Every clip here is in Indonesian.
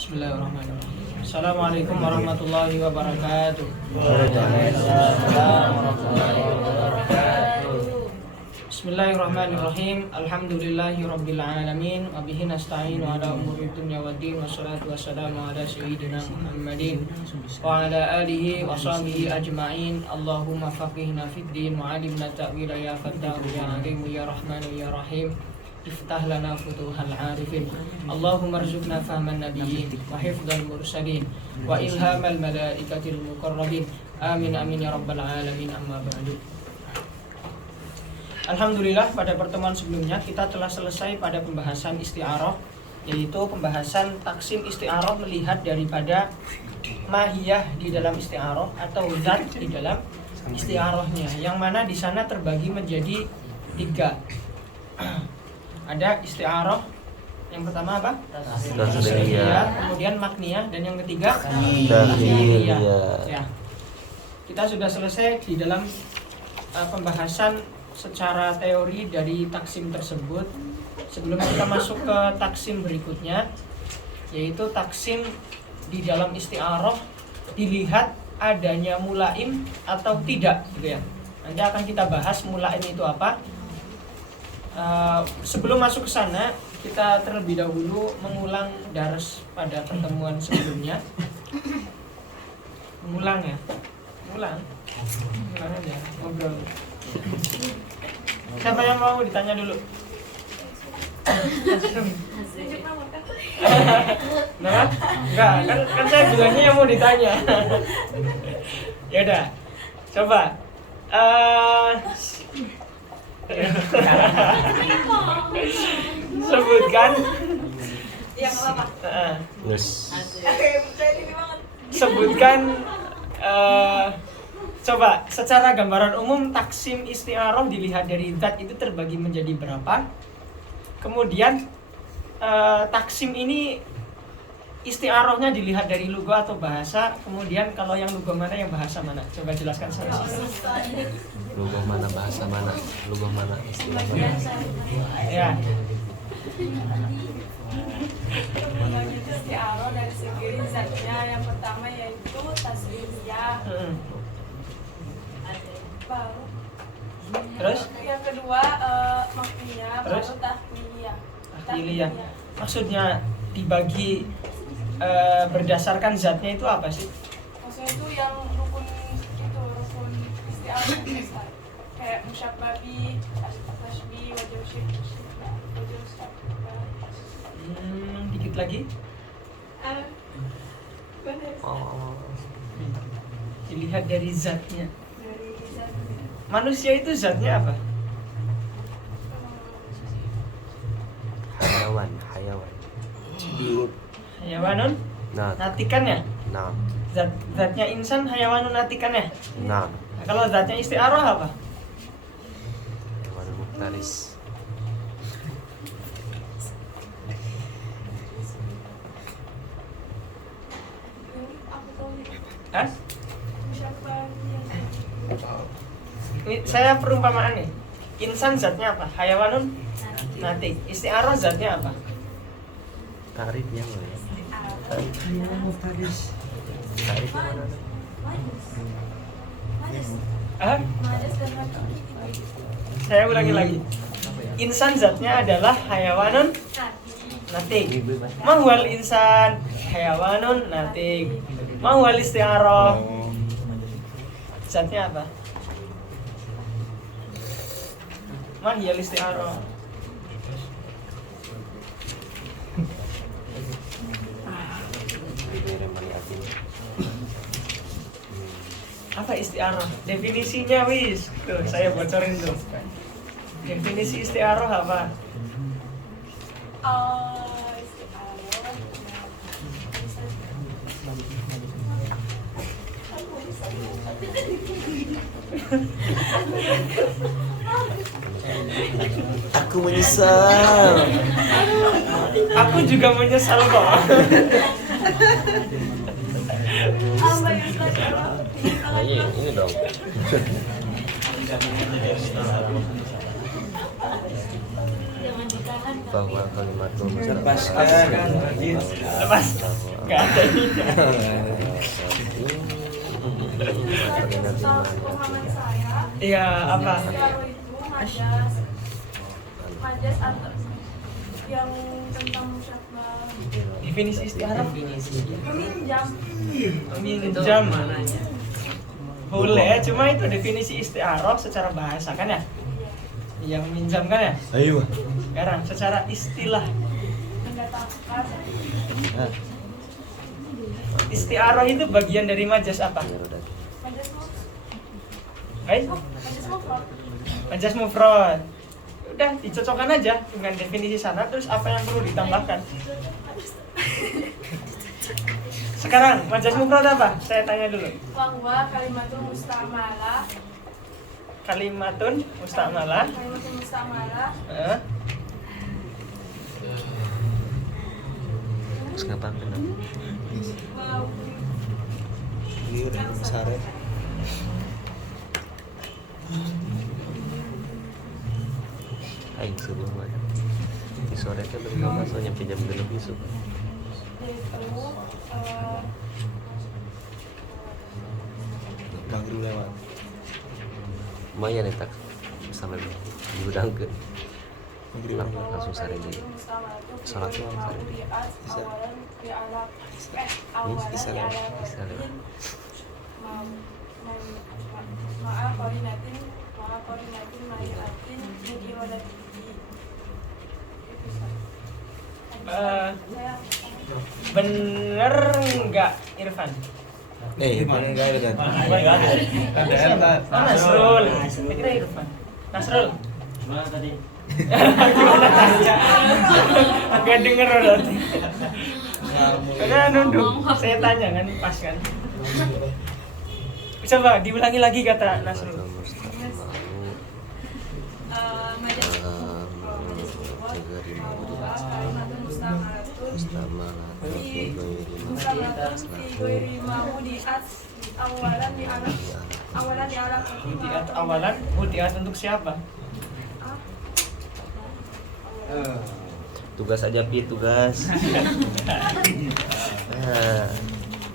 Bismillahirrahmanirrahim. Assalamualaikum warahmatullahi wabarakatuh. Bismillahirrahmanirrahim. Alhamdulillahi rabbil alamin wa bihi nasta'inu ala umuri dunya waddin wassalatu wassalamu ala sayyidina Muhammadin wa ala alihi wa sahbihi ajma'in. Allahumma faqihna fid din wa 'allimna ta'wila ya fattahu ya 'alim ya rahmanu ya rahim. Iftah lana futuhal arifin. Allahumma arzuqna fahman nabiyyin wa hifdzal mursalin wa ilhamal malaikatil muqarrabin. Amin amin ya rabbal alamin. Amma ba'du. Alhamdulillah, pada pertemuan sebelumnya kita telah selesai pada pembahasan isti'arah, yaitu pembahasan taksim isti'arah melihat daripada mahiyah di dalam isti'arah atau zat di dalam isti'arahnya, yang mana di sana terbagi menjadi 3. Ada isti'arah yang pertama apa? Tasriyah, kemudian makniyah, dan yang ketiga tahliliyah. Ya. Kita sudah selesai di dalam pembahasan secara teori dari taksim tersebut. Sebelum kita masuk ke taksim berikutnya, yaitu taksim di dalam isti'arah dilihat adanya mulaim atau tidak, gitu ya. Nanti akan kita bahas mulaim itu apa. Sebelum masuk ke sana, kita terlebih dahulu mengulang dars pada pertemuan sebelumnya. Mengulang ya? Mengulang aja, ngobrol. Siapa yang mau ditanya dulu? Nah, enggak, kan saya bilangnya yang mau ditanya. Ya udah, coba. Sebutkan. Yang apa? Sebutkan. Coba secara gambaran umum taksim isti'arah dilihat dari zat itu terbagi menjadi berapa? Kemudian taksim ini isti'arahnya dilihat dari lugha atau bahasa. Kemudian kalau yang lugha mana, yang bahasa mana? Coba jelaskan saya. Lugha mana, bahasa mana? Lugha mana, istilah mana? Ya. Pembagian isti'arah dari segi zatnya, yang pertama yaitu tasriyah. Baru. Terus? Yang kedua makniyah, baru tahliliyah. Tahliliyah. Maksudnya dibagi berdasarkan zatnya itu apa sih? Maksudnya itu yang rukun isti'arah besar. Kayak musyabbabi, tashbih, wajah syibah, wajah syibah. Dikit lagi. Benar. Dilihat dari zatnya. Dari zatnya. Manusia itu zatnya apa? Hayawan. Hayawanun natikannya. Nah. Zatnya insan hayawanun natikannya. Nah. Kalau zatnya isti'arah apa? Hayawanun muftaris. Hah? Musyabbabi. Ini saya perumpamaan nih. Insan zatnya apa? Hayawanun natik. Isti'arah zatnya apa? Tarifnya mana? Hayawanun muftaris. Tarifnya mana? Ah? Saya ulangi lagi. Insan zatnya adalah hayawanun natik. Mahwal insan hayawanun natik. Mahwal isti'arah zatnya apa? Mahiyal isti'arah. Apa isti'arah? Definisinya wis. Tuh, saya bocorin tuh. Definisi isti'arah apa? Aku menyesal. Aku juga menyesal kok. Ini dong. bahwa kalimat Lepaskan. Lepas. Nggak ada ininya. Tentang pemahaman saya, Iya, apa? istiaroh itu majas atau yang tentang musyabbah, Definisi istiaroh. meminjam. Minjam. Boleh, cuma itu definisi istiaroh secara bahasa kan ya? Yang minjam kan ya? Ayo. Sekarang secara istilah. Mendatangkan Istiaroh itu bagian dari majas apa? Guys, majas mufrad. Udah dicocokkan aja dengan definisi sana, terus apa yang perlu ditambahkan? Sekarang majas mufrad apa? Saya tanya dulu. bahwa kalimatun musta'malah Kalimatun musta'malah. Eh, Terus ngapain? Ini udah sare. Aing subuh mah. Di sore kan lebih lama soalnya pinjam dulu besok. yaitu Maghrib lewat. Lumayan ya tak sampai diudang ke Maghrib lewat. langsung sare dulu. Salat tuh sare dulu. Bisa. Bisa. Bisa lewat. Koordinatin ma'iatin mukirodatin. bener nggak Irfan? Nih, mana enggak ada kan? Oh, Nasrul. Saya kira Irfan. Nasrul. Gimana tadi? Gimana tanya? Agak denger berarti. Karena nunduk. Saya tanya kan pas kan. Coba diulangi lagi kata Nasrul. Mudiat awalan, mudiat untuk siapa? Tugas aja Pi, tugas. Nah,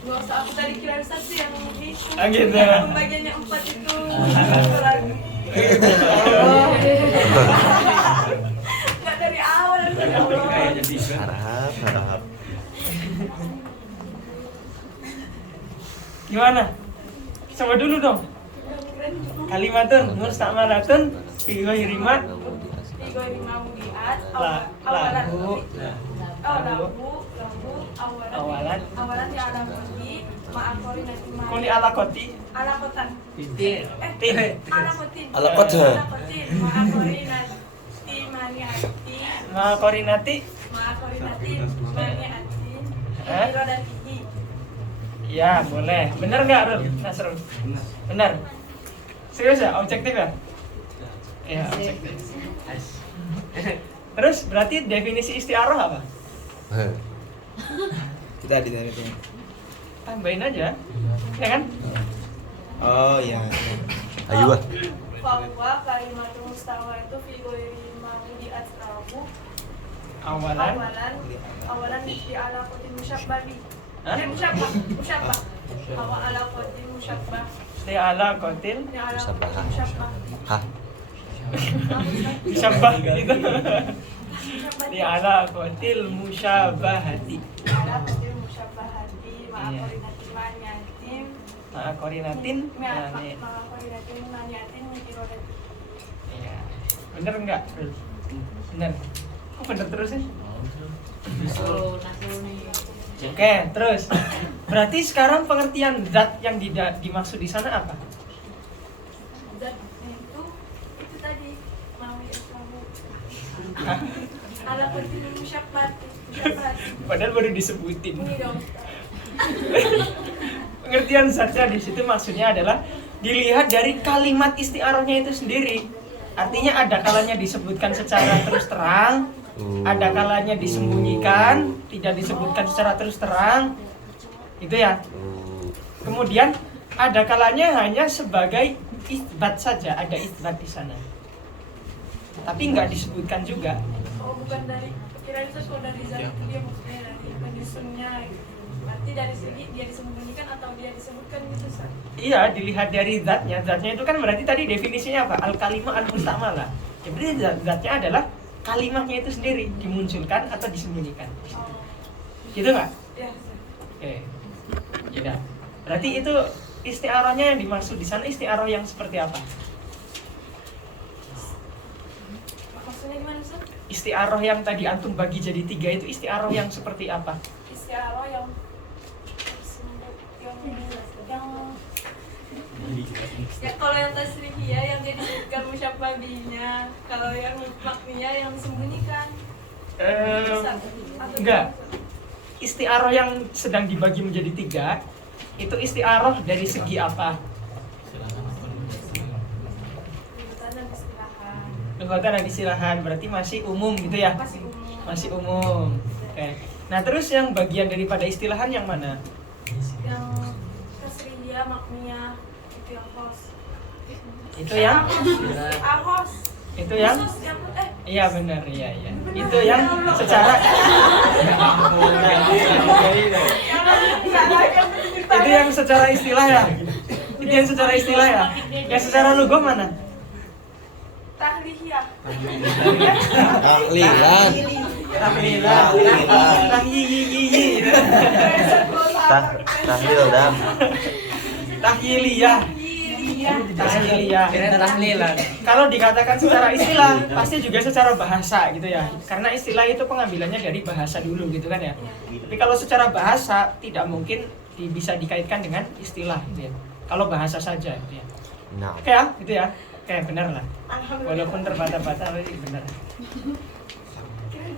Gak usah, aku tadi kira satu yang itu. Ah, gitu. Yang pembagiannya 4 itu. Gak dari awal. harap. Gimana? Coba dulu dong. Kalimatun musta'malatun fi ghairi ma awalan di alam ini kuli ala koti alakotan tin Alakotan. maniati ma korinati Eh? irodatihi. ya boleh. Bener nggak Rul? Nasrul? Bener. Serius ya? Objektif ya? Iya, objektif. Terus berarti definisi istiaroh apa? Kita di sana itu. Tambahin aja, ya kan? Oh iya. Ayo ah. Bahwa kalimatul mustawa itu fi ghairi ma'udi asrahu Awalan. awalan di alakotin musyabbah. Hah? Musyabbah. Awal alakotin musyabbah. Di ala kotil Di alakotin Musyabbah. musyabbah. Hah. musyabah gitu. Di ala kotil musyabahati. Alakotin musyabbahati ma'akorinatin ma'anyatin. Nah, korinatin. Nah, nih. Ma'akorinatin ma'anyatin mikirodati. Iya. Bener nggak? Rul? Bener. Kok bener terus sih? Oke, terus. Berarti sekarang pengertian zat yang dimaksud di sana apa? Dan itu tadi mau islamu. Alakotin musyabbahati. Padahal baru disebutin. Ini dong. Pengertian zatnya di situ maksudnya adalah dilihat dari kalimat istiarohnya itu sendiri. Artinya ada kalanya disebutkan secara terus terang, ada kalanya disembunyikan, tidak disebutkan secara terus terang. Itu ya. Kemudian ada kalanya hanya sebagai isbat saja, ada isbat di sana. Tapi nggak disebutkan juga. Oh, bukan dari pikiran itu, kalau dari zat itu dia maksudnya dari penisunya gitu. Berarti dari segi dia disembunyikan atau dia disebutkan gitu, Ustaz? Iya, dilihat dari zatnya. Zatnya itu kan berarti tadi definisinya apa? Al-kalimah al-musta'malah. Jadi zatnya adalah kalimatnya itu sendiri, dimunculkan atau disembunyikan. Oh. Gitu nggak? Ya, Ustaz. Oke. Ya. Berarti itu isti'arahnya yang dimaksud di sana isti'arah yang seperti apa? Maksudnya gimana, Ustaz? Isti'arah yang tadi antum bagi jadi 3 itu isti'arah yang seperti apa? Istiarah yang ya kalau yang tasrihiyah yang dia disebutkan musyabbabinya, kalau yang makniyah yang disembunyikan. Ustaz, atau Enggak. gimana, Ustaz? Isti'arah yang sedang dibagi menjadi 3 itu isti'arah dari segi apa? Lughatan dan istilahan. Lughatan dan istilahan, berarti masih umum gitu ya? Masih umum. Masih umum. Oke. Nah, terus yang bagian daripada istilahan yang mana? Yang tasrihiyah, makniyah, itu yang khos. Itu yang Ahos. itu yang Khusus yang iya benar, iya. Itu yang secara itu yang secara istilah ya. Itu yang secara istilah ya. Yang secara lugah mana? tahliyah. Tahlilan. Tahlilan. Tahlil dam. Tahliliyah. Tahliliyah. Kalau dikatakan secara istilah, pasti juga secara bahasa gitu ya. Karena istilah itu pengambilannya dari bahasa dulu gitu kan ya. Tapi kalau secara bahasa tidak mungkin bisa dikaitkan dengan istilah gitu ya. Kalau bahasa saja gitu ya. Nah. Oke ya, gitu ya. Oke, benar lah. Walaupun terbata-bata tapi benar.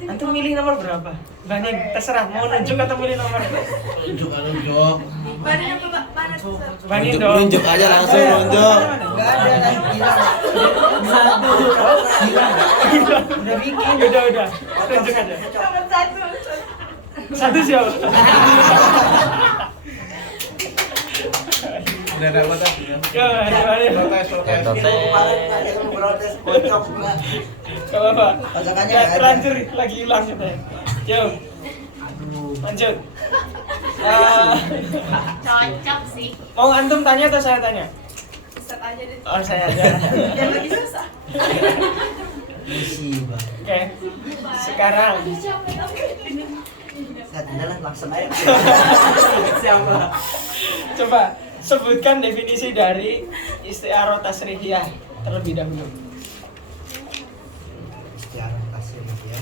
Antum milih nomor berapa? Bani, terserah mau nunjuk atau milih nomor. Nunjuk. Badannya apa, mana, Ustaz? Bani Nunjuk, dong. nunjuk aja langsung nunjuk. Enggak ada lagi hilang. Satu. Udah bikin. Udah. Tunjuk aja. Nomor 1, Ustaz. Satu siapa? Udah dapat ah. Entote. Protes kocok. Gak apa-apa. Pasangannya Gak nggak ada. terlanjur lagi hilang katanya. Yo, Aduh. lanjut. Cocok sih. Mau antum tanya atau saya tanya? Ustaz aja deh. Oh, saya aja. Yang lagi susah. Musibah. Oke. Sekarang Saya tinggal langsung aja. coba sebutkan definisi dari isti'arah tasrihiyah terlebih dahulu. Istiarah tasrih ya.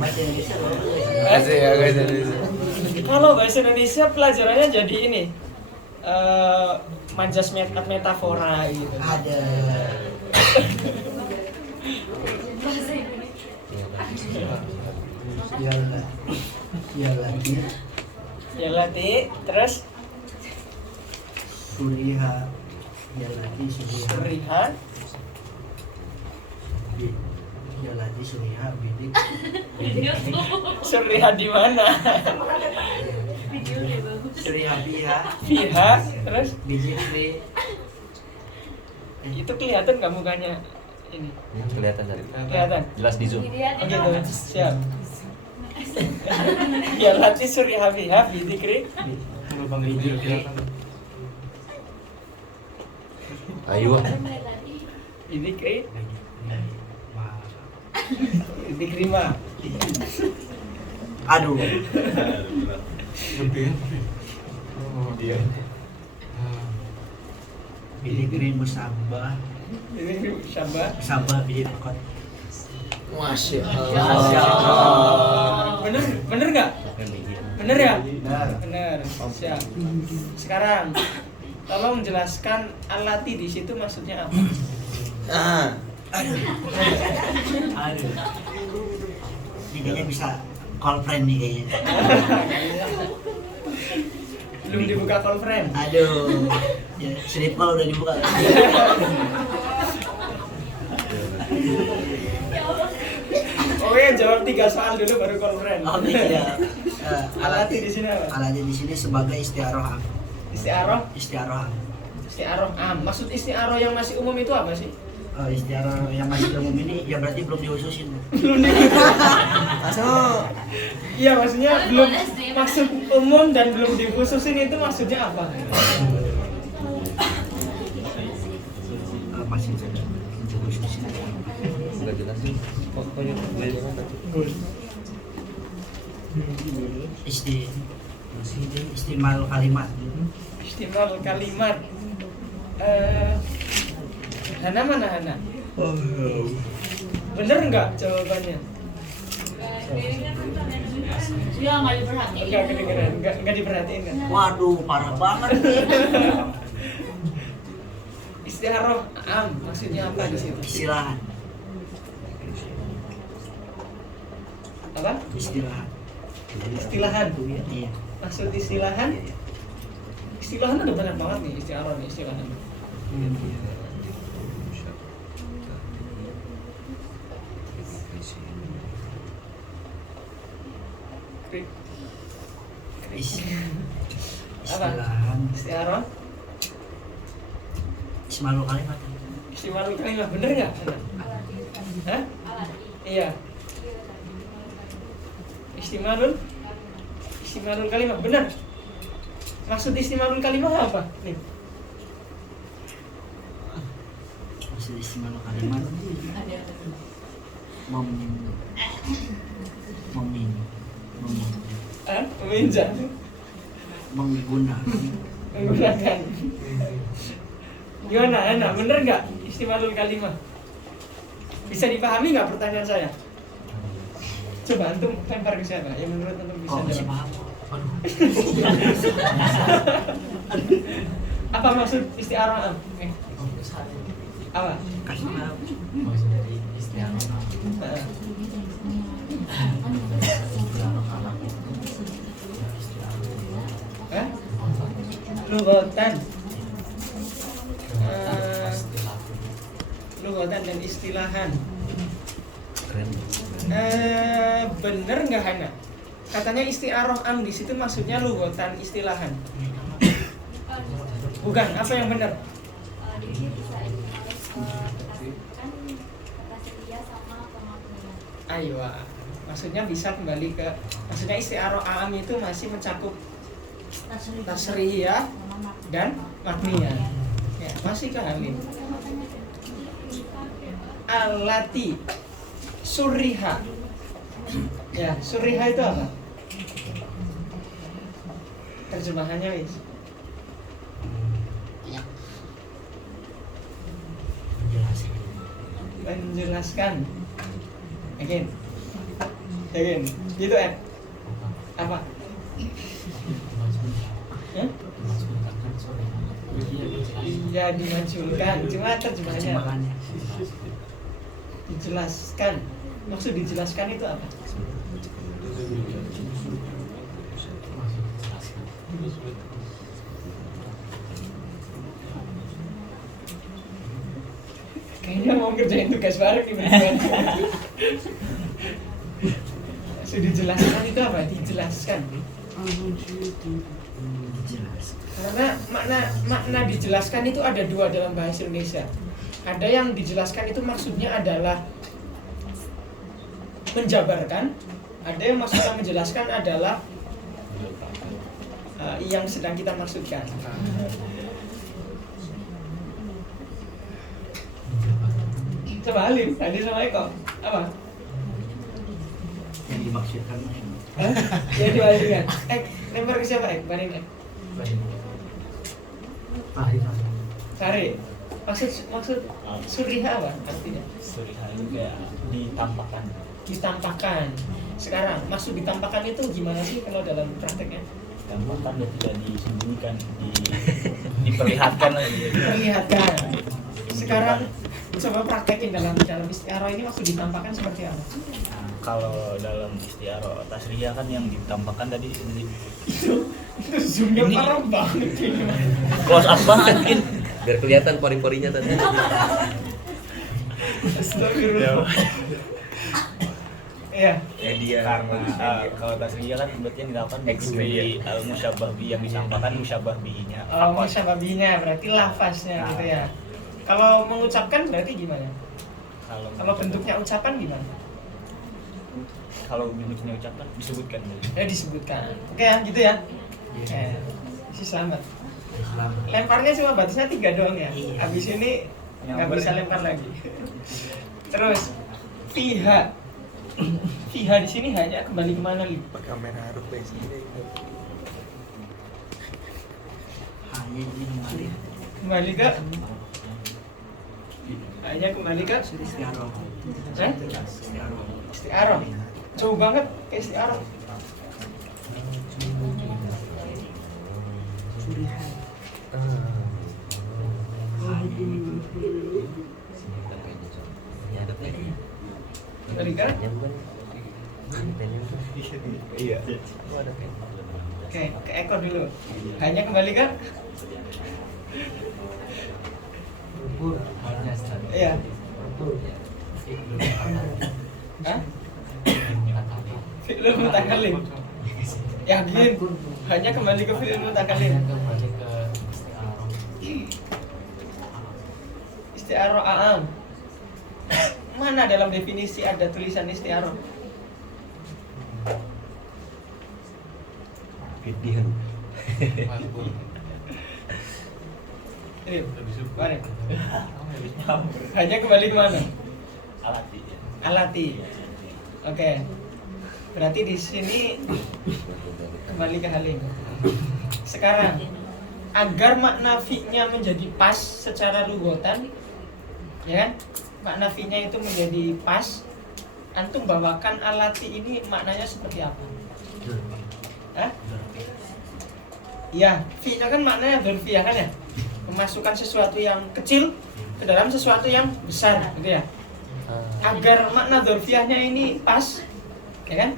Bahasa Indonesia loh. Asik ya guys ini. Kalau bahasa Indonesia pelajarannya jadi ini majas metafora gitu. Ada. Ya lagi Ya latih, terus suriha. Ya lagi suriha. suriha, Ya lagi suriha bidik. suriha di mana? Suriha biha Fiha, terus bijikri. itu kelihatan nggak mukanya ini? Kelihatan tadi. Kelihatan. Jelas di zoom. Oh gitu, siap. Ya latih suriha fiha bidikri. Ayo. Bidikri. Bidikri mah. Aduh. Bijikri musabah. Bidikri syabah. Musabah bijikot. Masya Bener nggak? Bener ya? Benar. Bener. Siap. Sekarang tolong jelaskan alati di situ maksudnya apa? Ah. Aduh. Ini kayaknya bisa call friend nih kayaknya. Belum dibuka call friend. Aduh. Ya, slip call udah dibuka. Oke, jawab 3 soal dulu baru call friend. Oke, ya. Alati di sini apa? Alati di sini sebagai istiaroh. Isti'arah. Istiaroh. Isti'arah am. Maksud isti'arah yang masih umum itu apa sih? istiarah yang masih umum ini ya berarti belum diususin. Masuk. Iya, maksudnya belum maksud umum dan belum dikhususin itu maksudnya apa? Masih diususin. Enggak jelas sih. Pokoknya gimana tadi? Istimal kalimat. Istimal kalimat. Hana mana Hana? Bener nggak jawabannya? Ya nggak diperhatiin. Nggak kedengeran, nggak diperhatiin kan? Waduh, parah banget. Istiaroh am maksudnya apa di situ? Istilahan. Apa? Istilahan. Istilahan. Iya. Maksud istilahan? Istilahan ada banyak banget nih istiaroh nih istilahan. Istilahan. Istiaroh? Ismalul kalimat. Istimalul kalimat bener nggak? Hah? Iya. Istimalul kalimat bener. Maksud istimalul kalimat apa? Nih. Maksud istimalul kalimat Meminjam. Menggunakan. Gimana, enak? Bener nggak istimalul kalimat? Bisa dipahami nggak pertanyaan saya? Coba antum lempar ke siapa? Yang menurut antum bisa masih jawab. paham. Apa maksud istiarah am? Apa? Kasih tahu. Heeh. Lughatan. Lughatan dan istilahan. Keren. Bener nggak Hana? Katanya istiaroh am di situ maksudnya lughatan istilahan. Bukan, apa yang benar? Ayo, maksudnya bisa kembali ke maksudnya istiaroh am itu masih mencakup tasriyah dan makniyah. Ya, masih kehalin. Alati suriha. Ya, suriha itu apa? Terjemahannya wis. Menjelaskan. Yakin? Gitu ya? Apa? Iya dimajukan, cuma terjemahannya dijelaskan. Maksud dijelaskan itu apa? Kayaknya mau ngerjain tugas bareng nih berdua. Maksud dijelaskan itu apa? Dijelaskan. Karena makna dijelaskan itu ada dua dalam bahasa Indonesia. Ada yang dijelaskan itu maksudnya adalah menjabarkan. Ada yang maksudnya menjelaskan adalah yang sedang kita maksudkan. Coba Alim, tadi sama Eko apa? Yang dimaksudkan Hah? Yang dimaksudkan. Lempar ke siapa Ek? Banding Ek. Sari. Maksud suriha apa artinya? Suriha itu kayak ditampakkan. Ditampakkan. Sekarang maksud ditampakkan itu gimana sih kalau dalam prakteknya? Ditampakkan dan tidak disembunyikan, diperlihatkan lagi. Diperlihatkan. Sekarang coba praktekin dalam istiaroh ini maksud ditampakkan seperti apa? Nah, kalau dalam istiaroh tasriyah kan yang ditampakkan tadi Itu zoomnya parah banget ini. close up banget mungkin. Biar kelihatan pori-porinya tadi. Astagfirullah. Iya. Karena kalau tasriyah kan berarti yang dilakukan dari al-musyabbah bi yang disampaikan musyabbah bihinya. Oh, musyabbah bihinya berarti lafaznya gitu ya. Kalau mengucapkan berarti gimana? Kalau mengucapkan- bentuknya ucapan gimana? kalau bentuknya ucapan disebutkan Disebutkan. Oke ya, gitu ya. Isi selamat. Lemparnya cuma batasnya 3 doang ya. Iya. Habis ini nggak Nyamber. bisa lempar lagi. Terus fiha. Fiha di sini hanya kembali kemana Li? Kamera harus sini. Hanya ini kembali. Kembali ke hanya kembali ke Istiaroh. eh? Istiaroh. Isti'aroh. Jauh banget ke isti'aroh. Kembali ke? iya Oke, ke ekor dulu. Hanya kembali ke? Iya. Hah? Fi'lul mutakallim. Yakin? Hanya kembali ke fi'lul mutakallim. Isti'aroh a'am. Mana dalam definisi ada tulisan isti'aroh? Fidian. Ini, mana? Hanya kembali ke mana? alati ya. Alati. Oke. Berarti di sini kembali ke halim. Sekarang agar makna fi-nya menjadi pas secara lugotan, ya kan? Makna fi-nya itu menjadi pas. Antum bawakan alati ini maknanya seperti apa? Hah? Ya, fi-nya kan maknanya dzurfiyah kan ya? Memasukkan sesuatu yang kecil ke dalam sesuatu yang besar, gitu ya. Agar makna dzurfiyahnya ini pas, ya kan?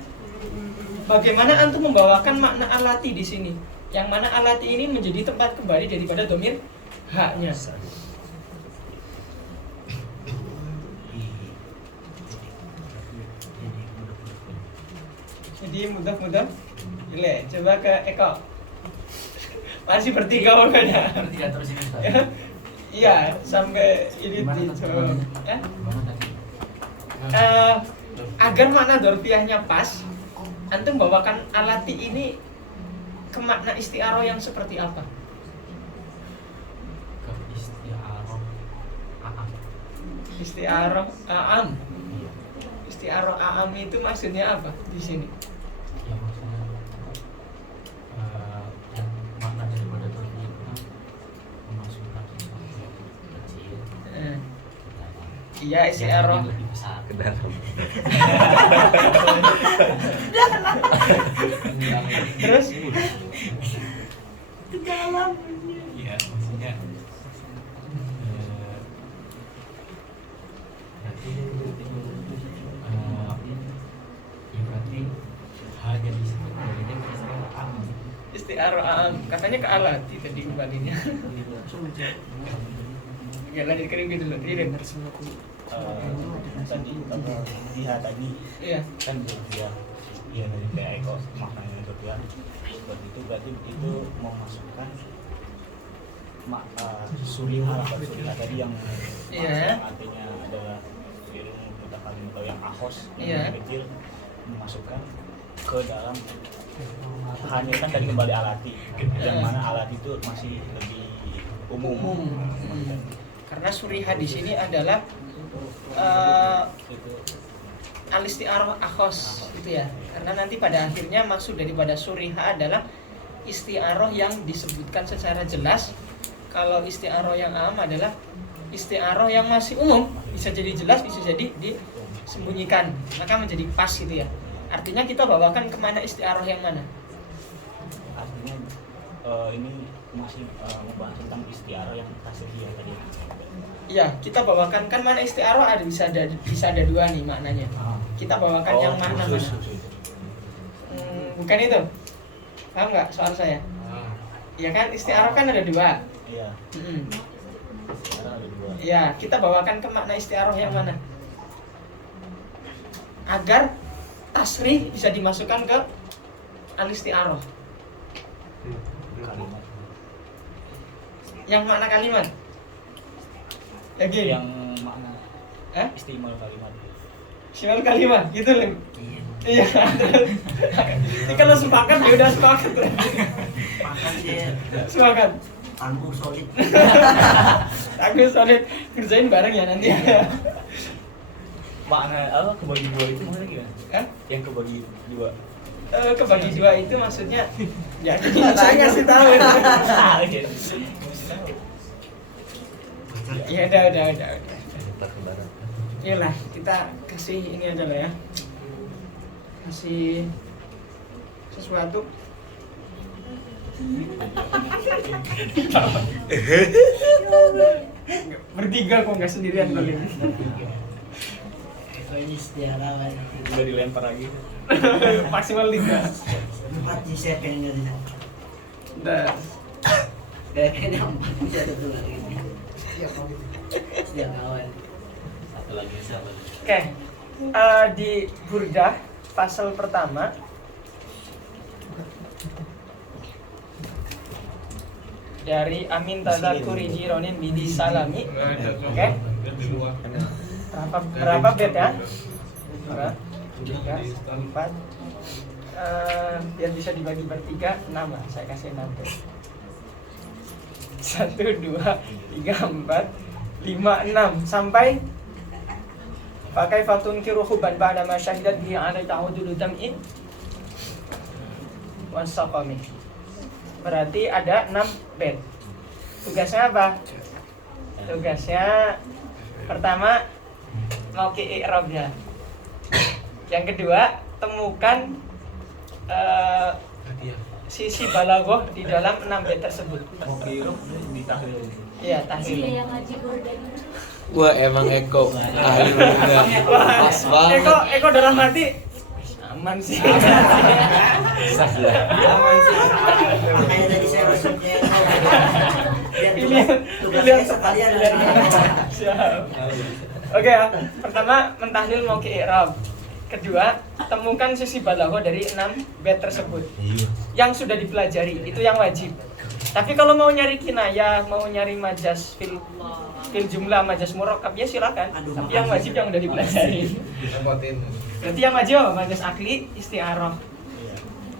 Bagaimana antum membawakan makna alati di sini? Yang mana alati ini menjadi tempat kembali daripada domir haknya. Jadi mudah-mudah. Gile, coba ke Eko. Masih bertiga makanya. Bertiga terus ini Ustaz. Ya. Iya, sampai ini Gimana di tadi jawabannya? ya. Gimana tadi? Agar makna dzurfiyahnya pas, antum bawakan alati ini ke makna isti'aroh yang seperti apa? Ke isti'aroh a'am. Isti'aroh a'am. Isti'aroh a'am itu maksudnya apa di sini? Ya maksudnya yang makna daripada dzurfiyah itu kan memasukkan sesuatu yang kecil Eh, ke dalam Iya, yang isti'aroh. lebih besar. Ke dalam. Terus Iya, maksudnya berarti ya berarti hal yang disebut ini istilah am. isti'aroh a'am, katanya ke alati tadi kembalinya. Ya lanjut ke Ringgi dulu. Ringgi. Tadi kalau dia tadi Iya. kan dia ya dari kayak Eko maknanya dia seperti itu, berarti itu memasukkan suriha atau suriha tadi yang Iya. yang artinya adalah ilmu mutakallim atau yang ahos Iya. yang kecil memasukkan ke dalam hanya kan tadi kembali alati yang mana alati itu masih lebih umum. Karena suriha di sini adalah Itu al-isti'aroh akhos gitu ya. Karena nanti pada akhirnya maksud daripada suriha adalah isti'aroh yang disebutkan secara jelas. Kalau isti'aroh yang am adalah isti'aroh yang masih umum, bisa jadi jelas, bisa jadi disembunyikan, maka menjadi pas gitu ya. Artinya kita bawakan kemana isti'aroh yang mana? artinya ini masih membahas tentang istiarah yang tasriyah tadi. Iya, kita bawakan kan mana isti'aroh ada bisa ada dua nih maknanya. Kita bawakan yang mana mana? Bukan itu. Paham nggak soal saya? Iya kan isti'aroh kan ada dua. Iya, istiarah ada dua. Ya, kita bawakan ke makna isti'aroh yang mana? Agar tasrih bisa dimasukkan ke al-isti'aroh. Kalimat Yang makna kalimat. Yakin? yang makna istimal kalimat. Simal kalimat gitu Lim. Iya. Ini kalau sepakat ya udah sepakat. Makan dia Sepakat. tangguh solid. Aku solid kerjain bareng ya nanti. Makna apa kebagi dua itu maksudnya gimana? Hah? Yang kebagi dua. Kebagi dua itu maksudnya ya saya ngasih tahu itu. Ya udah. Iyalah kita kasih ini aja lah ya. Kasih sesuatu. Bertiga kok nggak sendirian kali ini. Ini setiarawan. Udah dilempar lagi. Maksimal 5. 4 di saya kayaknya di sana. Udah. Kayaknya 4 bisa ada tuh lagi ini. Setiarawan. Satu lagi siapa? Oke. Di Burdah pasal pertama dari Amin Tadzakuri Jironin Bidi Salami. Oke. Berapa bed ya? 2, 3, 4. Biar bisa dibagi bertiga 6 lah. Saya kasih 6 bed. 1, 2, 3, 4, 5, 6 sampai pakai fatun kiruhuban ba'da ma syahidat bihi ala ta'udul tam'in wasaqami. Berarti ada 6 bed. Tugasnya apa? Tugasnya pertama mau i'rabnya. Yang kedua, temukan sisi balaghah di dalam 6 bed tersebut. Oke, di tahlil. Iya, tahlil. yang ngaji Burda ini. Wah emang Eko ahli bener. Pas banget. Eko dalam hati aman sih. Sah lah. Makanya tadi saya resepnya. Pilihan sekalian. Siap. Oke ya, pertama mentahlil mau ke i'rab. Kedua, temukan sisi balaghah dari 6 bait tersebut. Yang sudah dipelajari, itu yang wajib. Tapi kalau mau nyari kinayah, mau nyari majas fil jumlah, majas murakkab ya silakan. Tapi yang wajib yang udah dipelajari. Berarti yang wajib apa? Majas akli, isti'arah.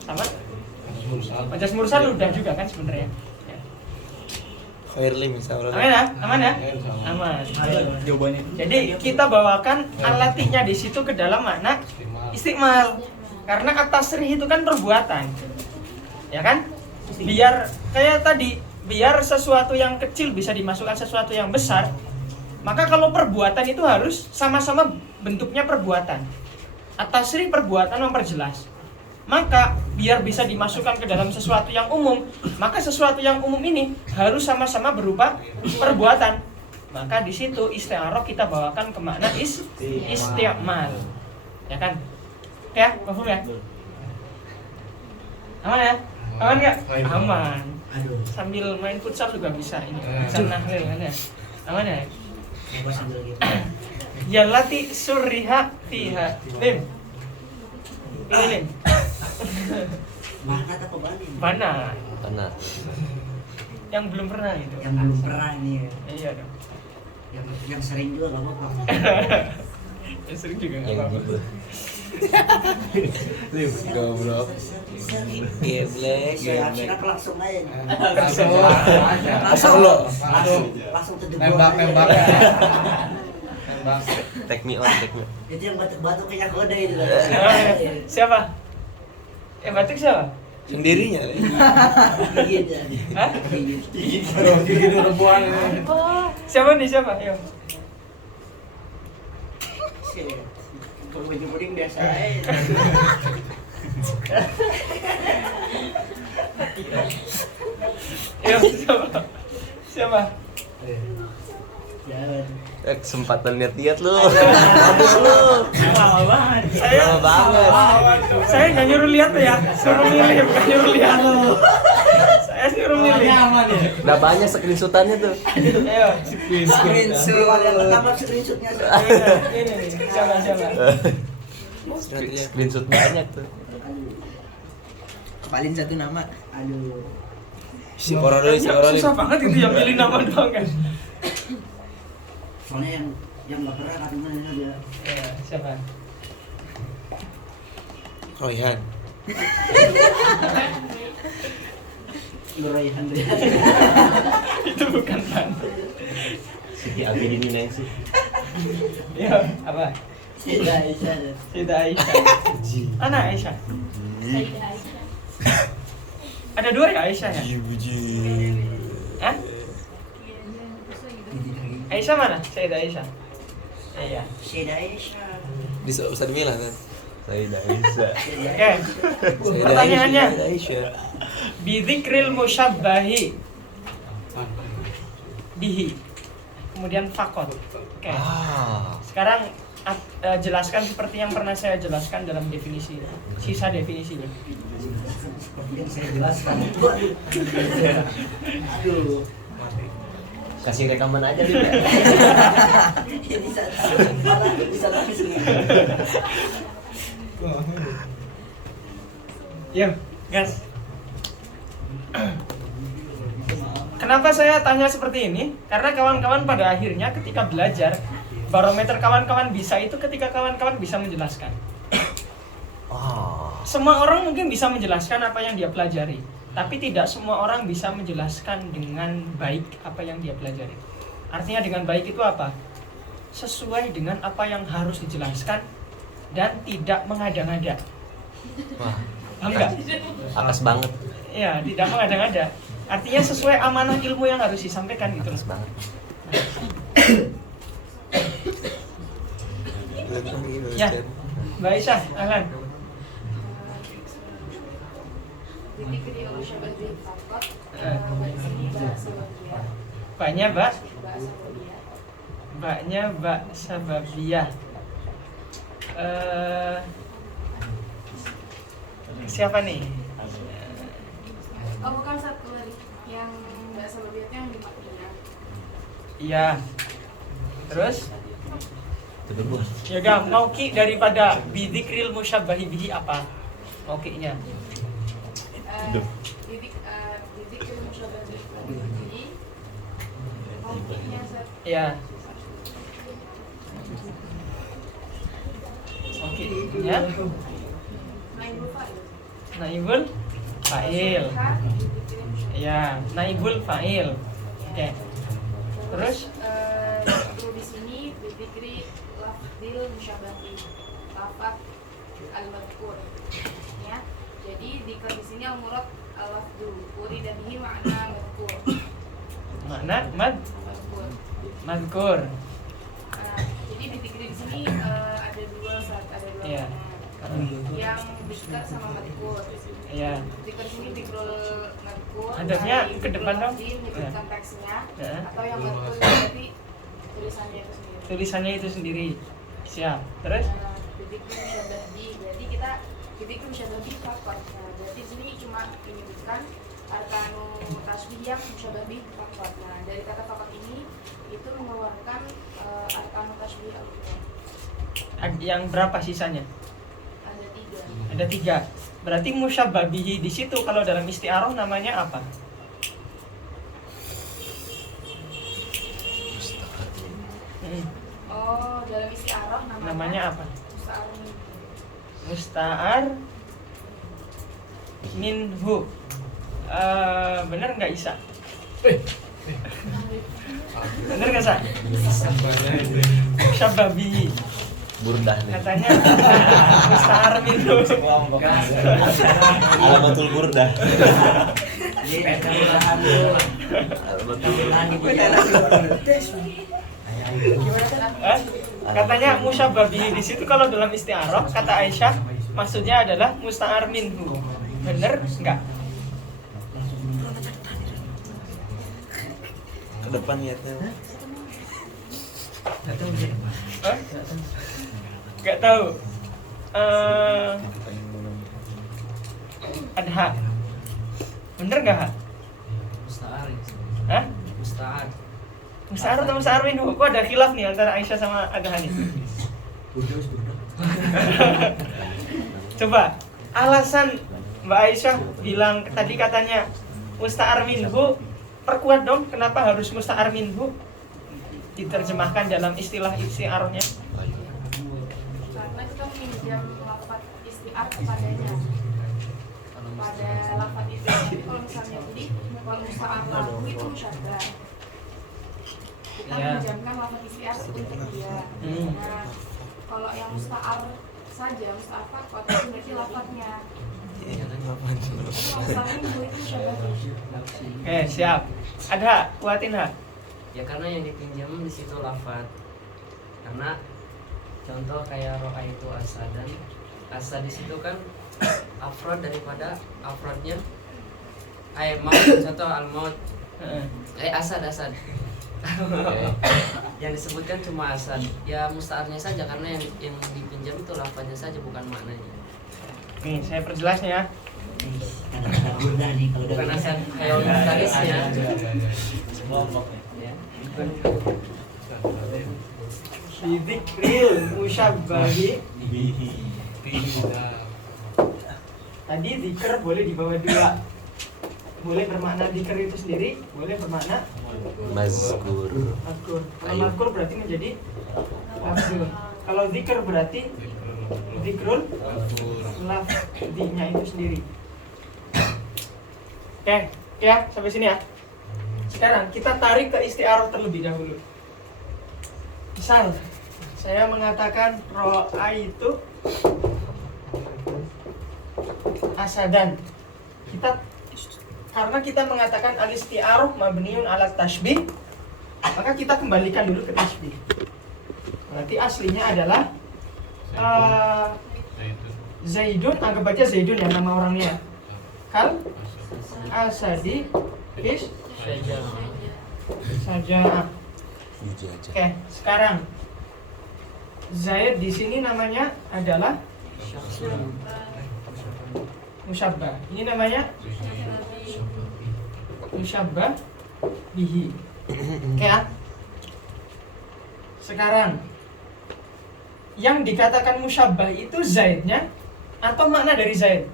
Sama? Majas mursal udah juga kan sebenarnya. Ya. Khairli misalnya. Aman ya? Aman ya? Aman. Jawabannya itu. Jadi kita bawakan alatnya di situ ke dalam makna istiqmal. Karena at-tasrih itu kan perbuatan. Ya kan? Biar kayak tadi, biar sesuatu yang kecil bisa dimasukkan sesuatu yang besar, maka kalau perbuatan itu harus sama-sama bentuknya perbuatan. At-tasrih perbuatan memperjelas. Maka biar bisa dimasukkan ke dalam sesuatu yang umum, maka sesuatu yang umum ini harus sama-sama berupa perbuatan. Maka di situ isti'arah kita bawakan ke makna isti'mal. Ya kan? Ya, paham ya? Aman ya? Aman nggak? Aman. Sambil main futsal juga bisa ini. Bisa nahlil kan ya? Aman ya? Ya lati surriha fiha. Lim. Pilih Lim. Mana atau balik? Mana? Mana? Yang belum pernah itu. Yang belum pernah nih. Iya dong. Yang sering juga nggak apa-apa. Yang sering juga nggak Yang apa-apa. gitu. Goblok. Geblek. Saya langsung aja. Langsung lo. Langsung to the Nembak. Take me on, take me on. Itu yang batuk-batuk kayak kode itu. Siapa? Yang batuk siapa? Sendirinya. Gitu. Hah? Gitu. Siapa nih siapa? Ayo. Puding biasa aja. Ayo siapa? Siapa? Jangan. Kesempatan lihat-lihat lu. Bagus lu. Lama banget. Lama banget. Saya nggak nyuruh lihat tuh ya, suruh milih, bukan nyuruh lihat. Saya suruh milih. Udah banyak screenshotannya tuh. Ayo. Pertama screenshotnya. Ini nih, siapa? Screenshot banyak tuh. Paling satu nama. Aduh. Si Poro dulu, si Poro Susah banget itu yang milih nama doang kan. Soalnya yang nggak pernah kan namanya dia. Ya, siapa? Royhan. Nuraihan dia. Itu bukan Tan. Siti Abidin Nengsi. Ya, apa? Sida Aisyah. Sida Aisyah. Anak Aisyah. Sayyidah Aisyah. Ada 2 ya Aisyah ya? Hah? Aisyah mana? Sayyidah Aisyah. Iya. Sida Aisyah. Bisa Ustaz Mila kan? Saya dah bisa. Oke. Pertanyaannya. Aisyah. Bidzikril musyabbahi bihi. Kemudian fakot. Oke. Sekarang jelaskan seperti yang pernah saya jelaskan dalam definisi. Sisa definisinya. Seperti yang saya jelaskan. Aduh. Kasih rekaman aja nih. Ini bisa lagi sendiri. Yuk, gas. Kenapa saya tanya seperti ini? Karena kawan-kawan pada akhirnya ketika belajar, barometer kawan-kawan bisa itu ketika kawan-kawan bisa menjelaskan. Semua orang mungkin bisa menjelaskan apa yang dia pelajari, tapi tidak semua orang bisa menjelaskan dengan baik apa yang dia pelajari. Artinya dengan baik itu apa? Sesuai dengan apa yang harus dijelaskan dan tidak mengada-ngada. Wah, Paham nggak? akas banget. Ya, tidak mengada-ngada. Artinya sesuai amanah ilmu yang harus disampaikan gitu. Akas banget. Ya, Mbak Aisyah, Alan. Dikri musyabbahi fakot. Eh. Sini bahasa bagian. Mbaknya Mbak, Bahasa bagian. Mbaknya Mbak Sababiyah. Siapa nih? Oh bukan satu lagi yang bahasa bagiannya yang dimaksudnya. Iya. Terus? Itu dulu. Ya gak, mauki daripada bidzikril musyabbahi bihi apa? Maukinya. Didik ilmu musyabbahi bihi. Maukinya Ya. Oke, ya. naibul fa'il. Naibul fa'il. Ya, naibul fa'il. Oke. Terus? Itu di sini didikri lafdil musyabbahi lafat al-madkur ya. Jadi dikir di sini al-murad al-lafdul uri dan bihi makna madkur. Makna Madkur. madkur. Jadi didikri di sini ada dua Iya. makna. Yang dikir sama madkur. Iya. Dikir sini dikrul madkur. Hadapnya ke depan dong. Menyebutkan teksnya Ya. atau yang madkur berarti tulisannya itu sendiri. Tulisannya itu sendiri. Siap. Terus? Didikri musyabbahi, berarti kita didikri musyabbahi fakot. Nah, berarti di sini cuma menyebutkan arkanu tasbih yang musyabbahi fakot. Nah, dari kata fakot ini itu mengeluarkan arkanu tasbih al-Quran. Yang berapa sisanya? Ada 3. Ada 3. Berarti musyabbabihi di situ kalau dalam isti'arah namanya apa? Oh, dalam isti'arah Namanya apa? musta'arni. Musta'ar minhu. Bener nggak Isa? Bener nggak Sa? Musyabbabihi. Burdah nih. Katanya musta'ar minhu. Alamatul burdah. Alamatul. Katanya musyabbabihi di situ kalau dalam isti'arah kata Aisyah maksudnya adalah musta'ar minhu. Bener nggak? Ke depan niatnya. Hah? Nggak tahu. Adha. Bener nggak? Ha? Musta'ar. Hah? Musta'ar. Musta'ar atau musta'ar minhu? Kok ada khilaf nih antara Aisyah sama Adha nih? Coba alasan Mbak Aisyah bilang tadi katanya musta'ar minhu, perkuat dong kenapa harus musta'ar minhu? diterjemahkan dalam istilah isti'arahnya? Karena kita meminjam lafaz isti'ar kepadanya. Pada lafaz isti'ar itu kalau misalnya jadi wal musta'ar lahu itu musyabbah. Kita Ya. meminjamkan lafaz isti'ar untuk dia. Nah, kalau yang musta'ar saja, musta'ar faqat itu berarti lafaznya. Kalau misalnya itu musyabbah. Oke, siap. Ada, kuatin ha. Ya karena yang dipinjam di situ lafaz. Karena contoh kayak roa itu asadan, asad di situ kan afrod daripada afrodnya. Maut contoh al maut. Asad. Yang disebutkan cuma asad. Ya musta'arnya saja karena yang dipinjam itu lafaznya saja bukan maknanya. Nih, saya perjelas ya. Kata-kata Burda nih kalau Bukan udah asad kayak tarisnya. Kelompoknya. Ya. Bidzikril musyabbahi. Tadi zikr boleh dibawa dua. Boleh bermakna zikr itu sendiri, boleh bermakna Mazkur. mazkur. Kalau mazkur berarti menjadi lafzul. Kalau zikr berarti zikrul lafzinya itu sendiri. Oke, ya sampai sini ya. Sekarang kita tarik ke isti'arah terlebih dahulu. Misal saya mengatakan ro'a itu asadan. Karena kita mengatakan al-isti'arah mabniun ala tashbih, maka kita kembalikan dulu ke tashbih. Berarti aslinya adalah Zaidun, anggap aja Zaidun ya nama orangnya. Kal asadi is saja. Oke, sekarang Zaid di sini namanya adalah musyabbah. Ini namanya musyabbah bihi. Oke ya. Sekarang yang dikatakan musyabbah itu Zaidnya atau makna dari Zaid?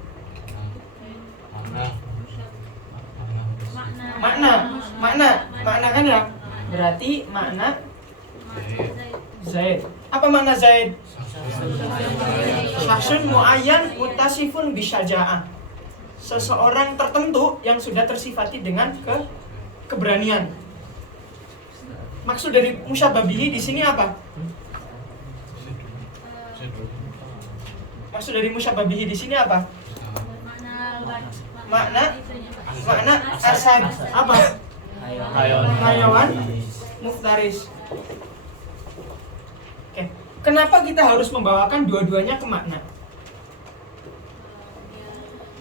Makna kan ya? Berarti makna Zaid. Apa makna Zaid? Syakhsun muayyan muttasifun bisyaja'ah. Seseorang tertentu yang sudah tersifati dengan keberanian. Maksud dari musyabbah bihi di sini apa? Maksud dari musyabbah bihi di sini apa? Makna asad apa? Hayawan muftaris. Oke. Kenapa kita harus membawakan dua-duanya ke makna?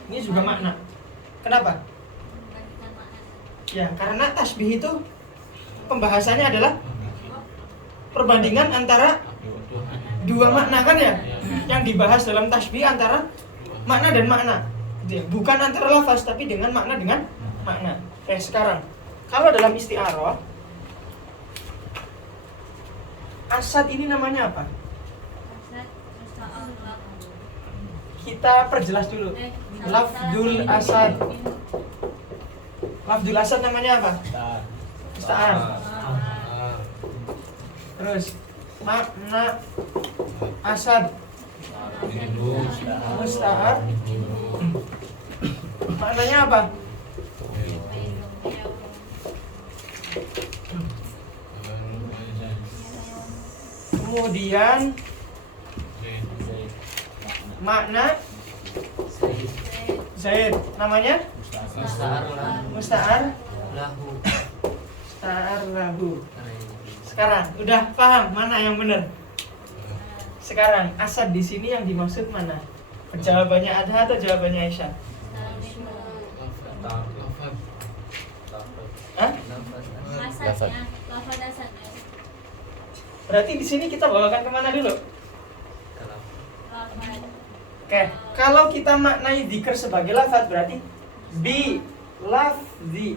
Ini juga makna. Kenapa? Ya, karena tasbih itu pembahasannya adalah perbandingan antara dua makna kan ya? Yang dibahas dalam tasbih antara makna dan makna. Bukan antara lafaz tapi dengan makna. Oke, sekarang kalau dalam isti'arah asad ini namanya apa? Kita perjelas dulu. Lafdul asad. Lafdul asad namanya apa? Musta'ar. Terus makna asad musta'ar. Maknanya apa? Kemudian makna Zaid namanya musta'ar lahu. Sekarang udah paham mana yang benar? Sekarang asad di sini yang dimaksud mana? Jawabannya Adha atau jawabannya Aisyah? Hah? Berarti di sini kita bawakan kemana dulu? Oke, kalau kita maknai dzikir sebagai lafaz berarti bi lafzi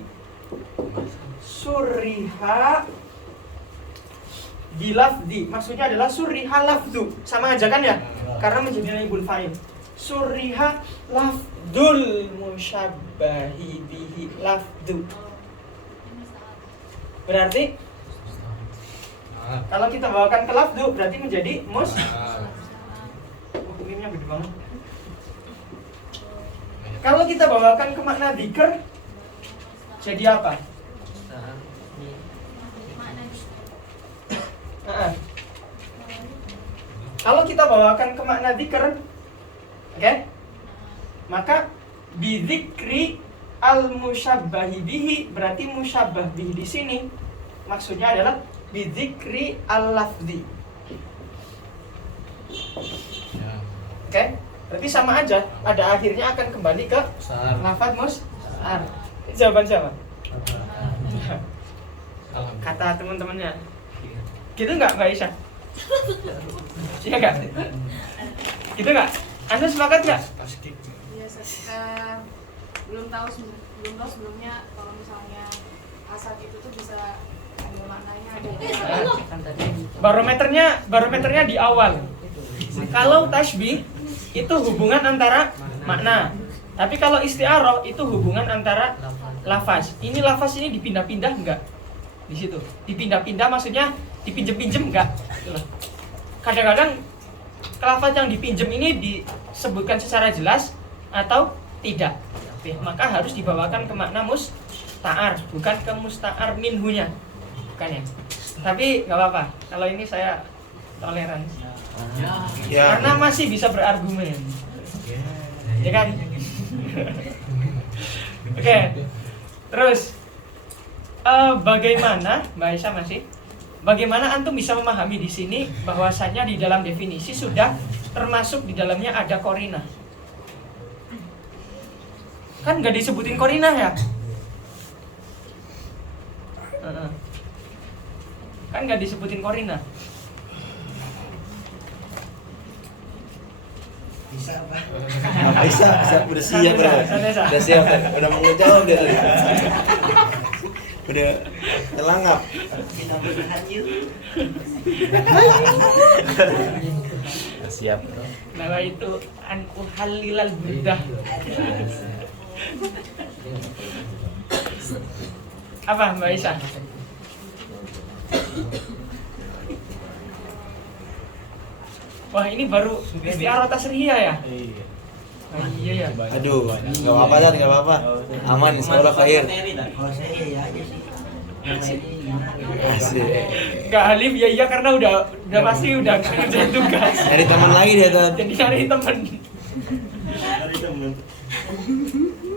surriha bilafzi, maksudnya adalah surriha lafzu, sama aja kan ya? Karena menjadi naibul fa'il. Surriha lafdul musyabbahi bihi lafdu. Berarti Kalau kita bawakan ke lafdu berarti menjadi Ini gede banget. Kalau kita bawakan ke makna dzikr jadi apa? Kalau kita bawakan ke makna dzikr, oke? Maka bidzikri al-musyabbahi bihi, berarti musyabbah bihi di sini maksudnya adalah bidzikri al-lafzi. Oke? Berarti sama aja, pada akhirnya akan kembali ke lafaz mus'ar. Jawaban siapa? Kata teman-temannya. Gitu nggak Mbak Aisyah? Iya nggak? Gitu nggak? Anda sepakat nggak? Ya, belum tahu sebelumnya kalau misalnya asad itu tuh bisa ada maknanya ada. Barometernya di awal. Kalau tasbih itu hubungan antara makna. Tapi kalau isti'arah itu hubungan antara lafaz. Ini lafaz ini dipindah-pindah enggak? Di situ. Dipindah-pindah maksudnya dipinjem-pinjem enggak? Kadang-kadang lafaz yang dipinjem ini disebutkan secara jelas atau tidak. Maka harus dibawakan ke makna musta'ar, bukan ke musta'ar minhunya. Bukan ya. Tapi enggak apa-apa. Kalau ini saya toleransi. Karena masih bisa berargumen. Ya kan? Oke. Terus bagaimana Mbak Aisyah masih? Bagaimana antum bisa memahami di sini bahwasanya di dalam definisi sudah termasuk di dalamnya ada korinah? Kan nggak disebutin korinah ya? Kan nggak disebutin korinah. Bisa apa? Bisa, udah siap bro. Udah siap, udah mau ngejawab dia tadi. Udah terlangap. Kita bertahan yuk. Siap bro. Nama itu an uhallilal burdah. Apa Mbak Aisyah? Wah ini baru isti'arah tasrihiyah ya? Iya. Oh, iya ya. Aduh, nggak apa-apa kan, nggak apa-apa. Aman, sekolah khair. Kalau saya iya aja sih. Yang lainnya gimana? Asik. Nggak alim ya iya karena udah pasti udah ngerjain tugas. Nyari teman lagi dia tuh. Jadi cari teman.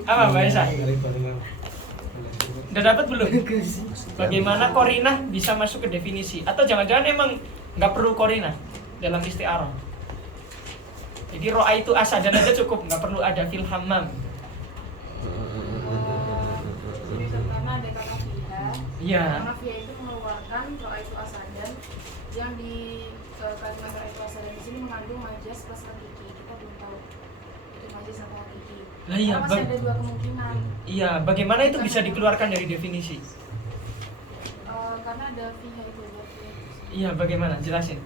Apa Mbak Aisyah? Udah dapat belum? Bagaimana korinah bisa masuk ke definisi? Atau jangan-jangan emang nggak perlu korinah dalam isti'arah? Jadi ro'a itu asadan aja cukup, nggak perlu ada fil hammam. Karena ada kata fiha. Iya. Karena fiha itu mengeluarkan ro'a itu asadan yang di kalimat ro'a itu asadan di sini mengandung majas plus hakiki. Kita belum tahu itu majas atau hakiki. Lah iya, Karena masih ada dua kemungkinan. Iya, bagaimana itu bisa dikeluarkan dari definisi? Karena ada fiha itu ada fiha. Iya, bagaimana? Jelasin.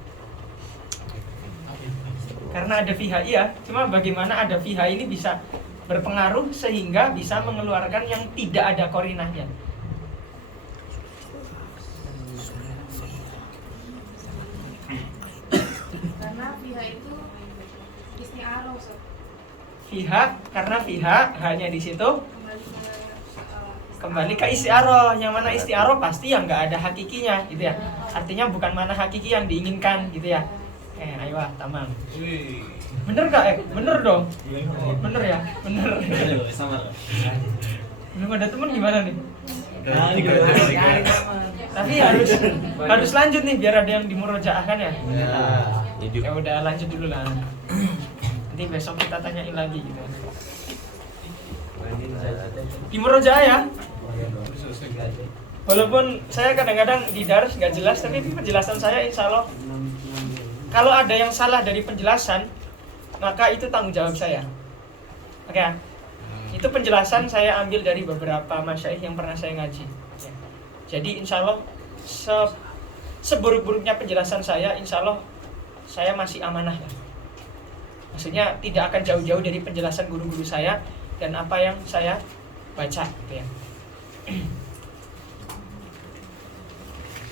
Karena ada fiha, iya. Cuma bagaimana ada fiha ini bisa berpengaruh sehingga bisa mengeluarkan yang tidak ada korinahnya. Karena fiha itu isti'arah, Ustaz. Fiha, karena fiha hanya di situ Kembali ke kembali ke isti'arah. Yang mana isti'arah pasti yang nggak ada hakikinya, gitu ya. Artinya bukan mana hakiki yang diinginkan, gitu ya. Ayo tamam. Bener gak bener dong. Bener ya, bener. Belum ada temen gimana nih? Tapi harus lanjut nih biar ada yang dimurojaahkan ya. Ya udah lanjut dulu lah. Nanti besok kita tanyain lagi gitu. Dimurojaah ya. Walaupun saya kadang-kadang di dars nggak jelas, tapi penjelasan saya insya Allah kalau ada yang salah dari penjelasan, maka itu tanggung jawab saya. Oke ya? Itu penjelasan saya ambil dari beberapa masyaikh yang pernah saya ngaji. Jadi insya Allah seburuk-buruknya penjelasan saya, insya Allah saya masih amanah ya. Maksudnya tidak akan jauh-jauh dari penjelasan guru-guru saya dan apa yang saya baca gitu ya.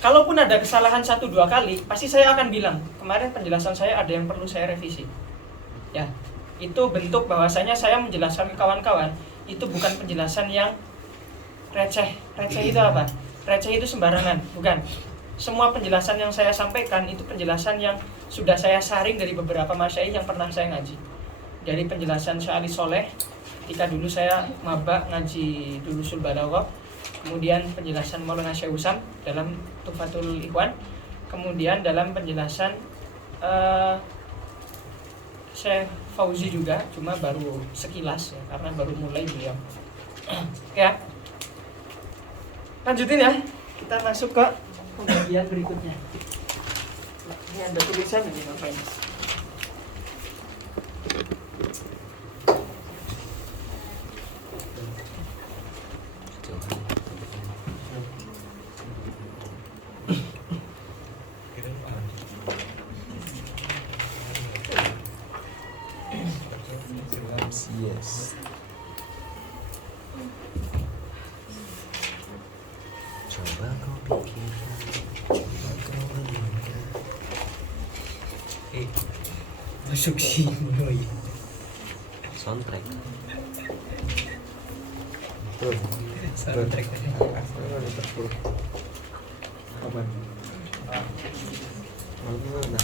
kalaupun ada kesalahan 1-2 kali, pasti saya akan bilang, kemarin penjelasan saya ada yang perlu saya revisi. Ya, itu bentuk bahwasanya saya menjelaskan ke kawan-kawan, itu bukan penjelasan yang receh. Receh itu apa? Receh itu sembarangan, bukan. Semua penjelasan yang saya sampaikan itu penjelasan yang sudah saya saring dari beberapa masyaikh yang pernah saya ngaji. Dari penjelasan Syekh Ali Soleh, ketika dulu saya maba ngaji Durusul Balaghah, kemudian penjelasan Maulana Syekh Usam dalam Tuhfatul Ikhwan, kemudian dalam penjelasan Syekh Fauzi juga, cuma baru sekilas ya, karena baru mulai beliau. Ya, lanjutin ya, kita masuk ke pembagian berikutnya. Ini ada tulisan ini ngapain? Yes. Coba kau pikirkan, coba kau renungkan. Masuk sih, boy. Soundtrack. Soundtrack. Kapan? Mana?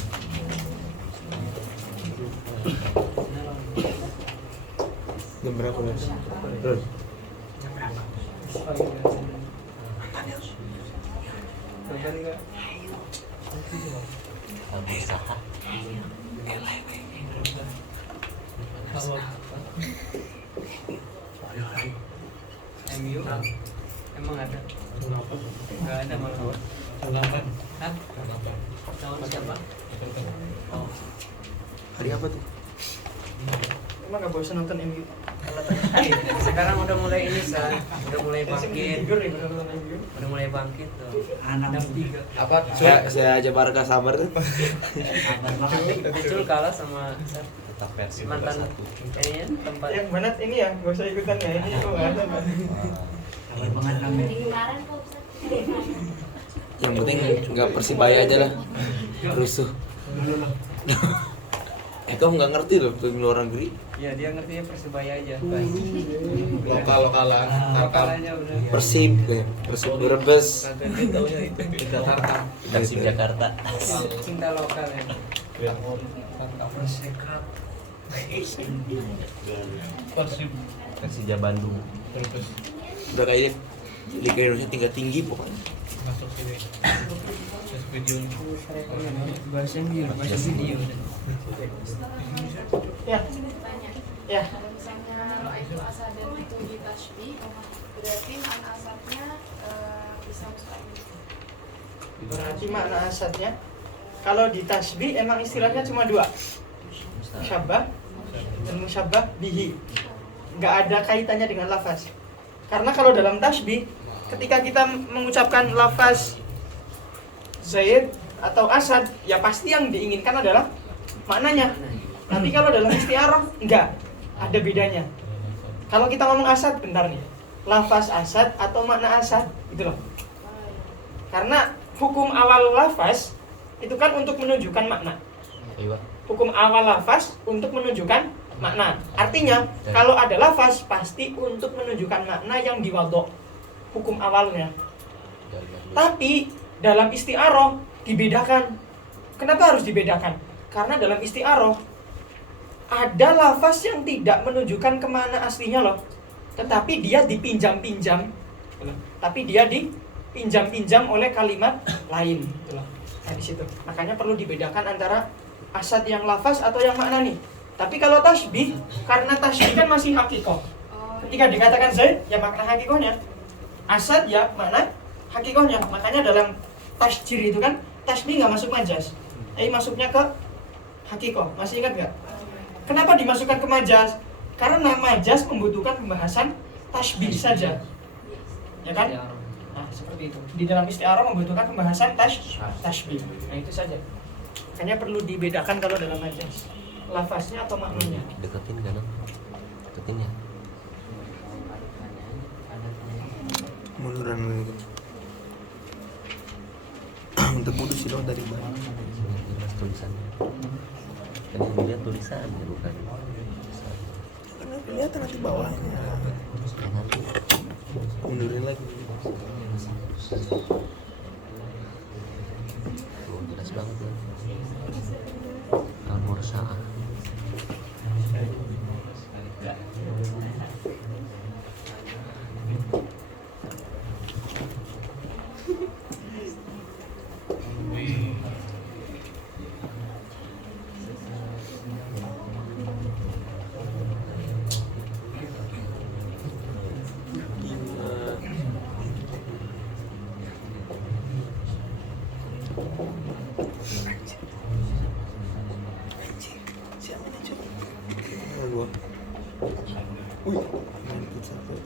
Jam berapa nih? Terus. Usaha. MU emang ada? Nggak ada malah. Hah? Lawan siapa? Oh, Hari apa tuh? Emang nggak bosan nonton MU? sekarang udah mulai ini udah mulai bangkit, Tidur ya bener-bener MU. udah mulai bangkit tuh. Anak Apa? Saya aja Barca sabar tuh. sabar banget. Muncul kalah sama Tetap versi mantan 1. kayaknya tempat Yang mana ini ya, gak usah ikutan ya, ini kok nggak ada Pak. Sabar banget namanya. Kemarin kok Yang penting nggak Persibaya aja lah. Rusuh. Kamu nggak ngerti loh film luar negeri. ya dia ngertinya Persibaya aja. Lokal-lokalan. Lokal aja udah. Persib, Persib Brebes. Dia taunya itu Jakarta. Persib Jakarta. cinta lokal ya. Persija Bandung. Udah kayak Liga Indonesia tingkat tinggi pokoknya. Bahasa video. Ya, ya. kalau misalnya itu asadan itu di tasbih, berarti makna asadnya bisa mustahil. Berarti makna asadnya, kalau di tasbih emang istilahnya cuma 2, musyabah dan musyabah bihi. Nggak ada kaitannya dengan lafaz. Karena kalau dalam tasbih, ketika kita mengucapkan lafaz Zaid atau Asad, ya pasti yang diinginkan adalah maknanya. Tapi kalau dalam isti'arah, enggak, ada bedanya. Kalau kita ngomong Asad, bentar nih, lafaz Asad atau makna Asad, gitu loh. Karena hukum awal lafaz itu kan untuk menunjukkan makna. Iya. Hukum awal lafaz untuk menunjukkan makna. Artinya, kalau ada lafaz pasti untuk menunjukkan makna yang diwadok. Hukum awalnya. Tapi dalam isti'arah dibedakan. Kenapa harus dibedakan? Karena dalam isti'arah ada lafaz yang tidak menunjukkan kemana aslinya loh. Tetapi dia dipinjam-pinjam. Tapi dia dipinjam-pinjam oleh kalimat lain. Nah, di situ. Makanya perlu dibedakan antara asad yang lafaz atau yang makna nih. Tapi kalau tasbih, karena tasbih kan masih hakikoh. Ketika dikatakan Zaid, ya makna hakikohnya. Asad ya makna hakikohnya. Makanya dalam tasjir itu kan tasbih nggak masuk majaz, masuknya ke hakikoh. Masih ingat nggak? Kenapa dimasukkan ke majaz? Karena majaz membutuhkan pembahasan tasbih saja, ya kan? Nah seperti itu. Di dalam isti'arah membutuhkan pembahasan tasbih. Nah itu saja. Makanya perlu dibedakan kalau dalam majaz, lafaznya atau maknanya. Deketin kan? Deketin ya. Munduran gitu. untuk kudu sih lo dari mana? Jelas tulisannya. Kan yang dilihat tulisannya bukan. Karena kelihatan nanti bawahnya. Nanti Mundurin lagi. jelas banget ya. Al-Mursaah. Siapa nih cuy? Gua. Wih, main futsal tuh.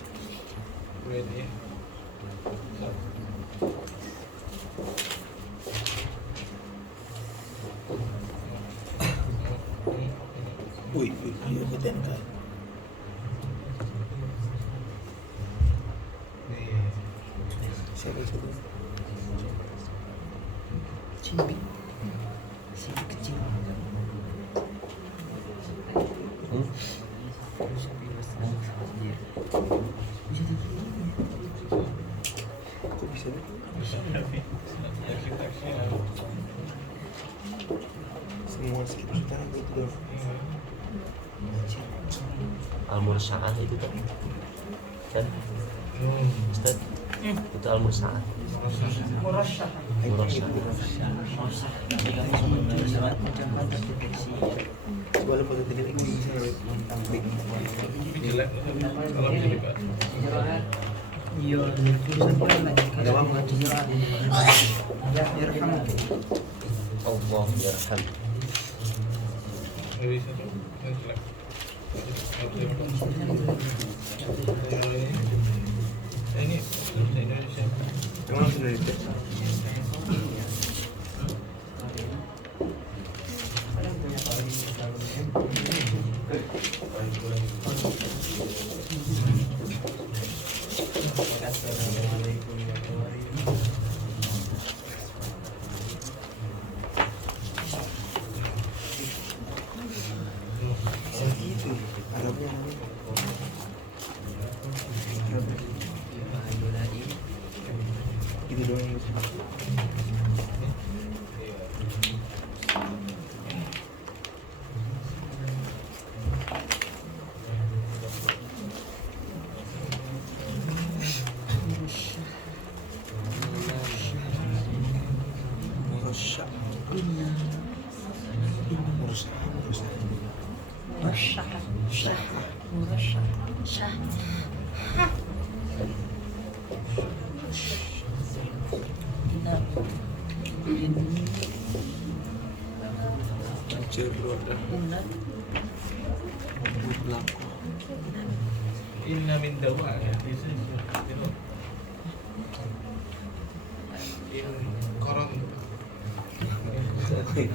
Wih, iya betul kan. Siapa itu? Cimbik. Cimbik kecil. Kok bisa nih? Semua sekitar sekarang gitu dong. Al-Mursaah itu kan Ustaz itu Al-Mursaah Murasyah. Mursaah Boleh foto tadi lagi. Iya, tulisan boleh lagi. Ada apa? Ya, biar kamu. Allah yarham. Kamu sudah itu? Segitu Arabnya gitu doang yang bisa. Mursyah. Cerot Mutlaku. Inna min dawa ya.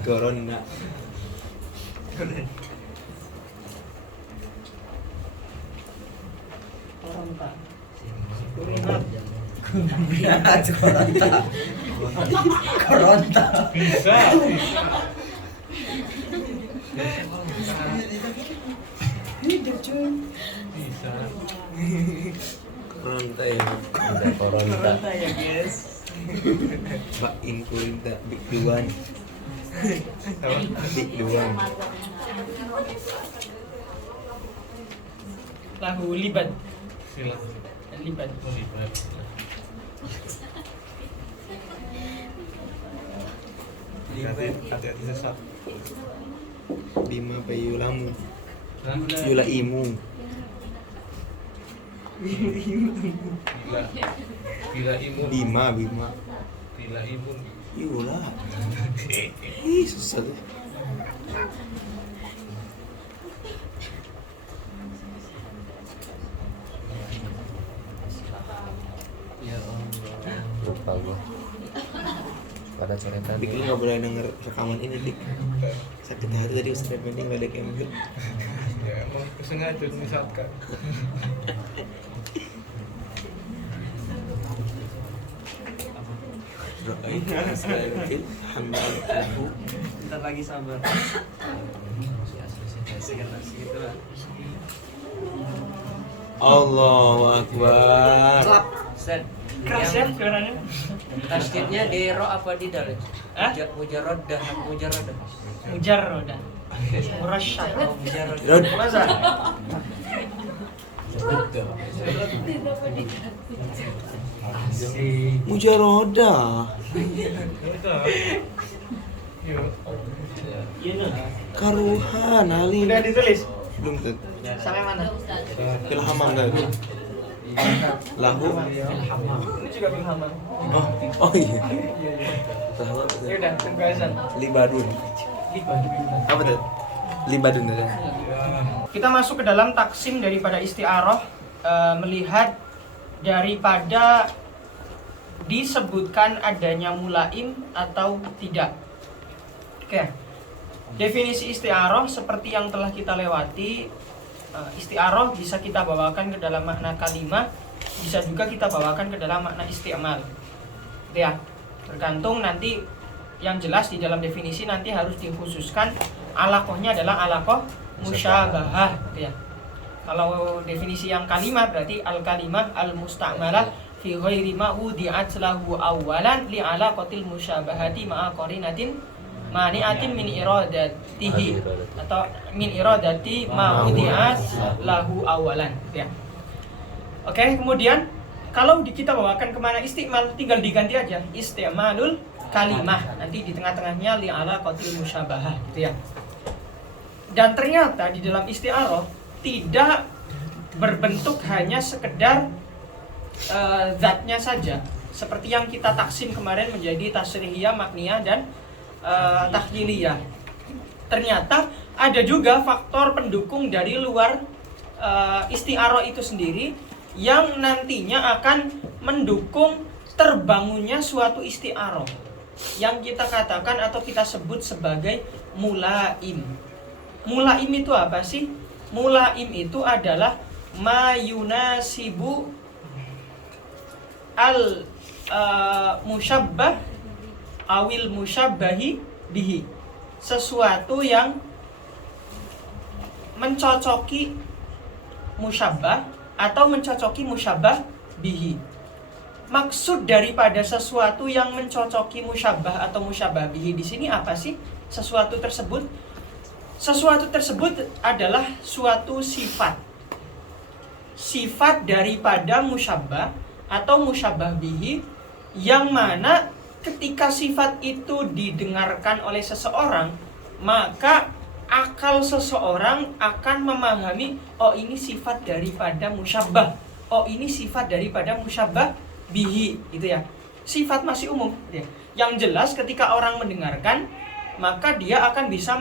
Corona. Koronta. Bisa. Bisa. Corona ya. Koronta ya, guys. Mbak Inkulinta Big Duan. Big Duan. Lahu libat. Silakan. Libat. Libat. Hati-hati sesat. Bima Payulamu. Yula Imu. Bila imun. Bima. Bila imun. Yula. Ih, susah deh. Ya Allah. lupa gua pada coretan Dik, lu gak boleh denger rekaman ini, Dik. Sakit hati tadi Ustaz Effendi ngeledek Emil. Ya emang kesengaja menyesatkan. Selain fil hamdan lahu. Bentar lagi sabar. Gitu lah. Allahu akbar. Set. Keras ya suaranya. Tasdidnya di ro apa di dal? Hah? Mujarradah. Mujar roda. Murasyad. Oh, mujarradah. Rod. Masa? Mujaroda. Karuhan alim. Udah ditulis? Belum tuh. Sampai mana? Fil hamam tadi. Lahu. Ini juga belum hama. Oh iya. Lahu. Ya udah, tunggu azan. Libadun. Apa tuh? Libadun tadi. Kita masuk ke dalam taksim daripada isti'arah, melihat daripada disebutkan adanya mulaim atau tidak. Oke. Definisi isti'arah seperti yang telah kita lewati, isti'arah bisa kita bawakan ke dalam makna kalimah, bisa juga kita bawakan ke dalam makna isti'mal. Gitu ya. Tergantung nanti yang jelas di dalam definisi nanti harus dikhususkan alaqohnya adalah alaqoh musyabahah, gitu ya. Kalau definisi yang kalimah berarti al-kalimah al-musta'malah fi ghairi ma wudi'at lahu awwalan li alaqatil musyabahati ma'a qarinatin mani'atin min iradatihi atau min iradati ma wudi'at lahu awalan, ya. Oke, kemudian kalau kita bawakan kemana istimal, tinggal diganti aja istimalul kalimah, nanti di tengah-tengahnya li alaqatil musyabahah, gitu ya. Dan ternyata di dalam isti'arah tidak berbentuk hanya sekedar zatnya saja, seperti yang kita taksim kemarin menjadi tasrihiyah, makniyah, dan takjiliyah. Ternyata ada juga faktor pendukung dari luar isti'arah itu sendiri yang nantinya akan mendukung terbangunnya suatu isti'arah yang kita katakan atau kita sebut sebagai mulaim. Mulaim itu apa sih? Mulaim itu adalah mayunasibu al musyabbah awil musyabbahi bihi, sesuatu yang mencocoki musyabbah atau mencocoki musyabbah bihi. Maksud daripada sesuatu yang mencocoki musyabbah atau musyabbah bihi di sini apa sih? Sesuatu tersebut adalah suatu sifat daripada musyabbah atau musyabbah bihi, yang mana ketika sifat itu didengarkan oleh seseorang, maka akal seseorang akan memahami, oh ini sifat daripada musyabbah, oh ini sifat daripada musyabbah bihi, gitu ya. Sifat masih umum, ya. Yang jelas ketika orang mendengarkan, maka dia akan bisa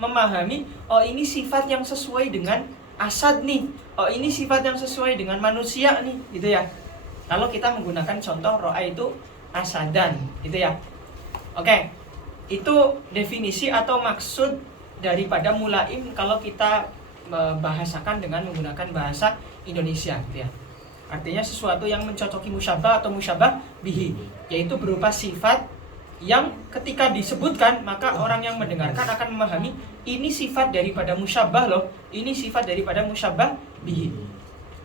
memahami, oh ini sifat yang sesuai dengan asad nih, oh ini sifat yang sesuai dengan manusia nih, gitu ya. Kalau kita menggunakan contoh ro'a itu asadan, gitu ya. Oke, itu definisi atau maksud daripada mulaim kalau kita bahasakan dengan menggunakan bahasa Indonesia, gitu ya. Artinya sesuatu yang mencocoki musyabbah atau musyabbah bihi, yaitu berupa sifat yang ketika disebutkan maka orang yang mendengarkan akan memahami ini sifat daripada musyabbah loh, ini sifat daripada musyabbah bihi.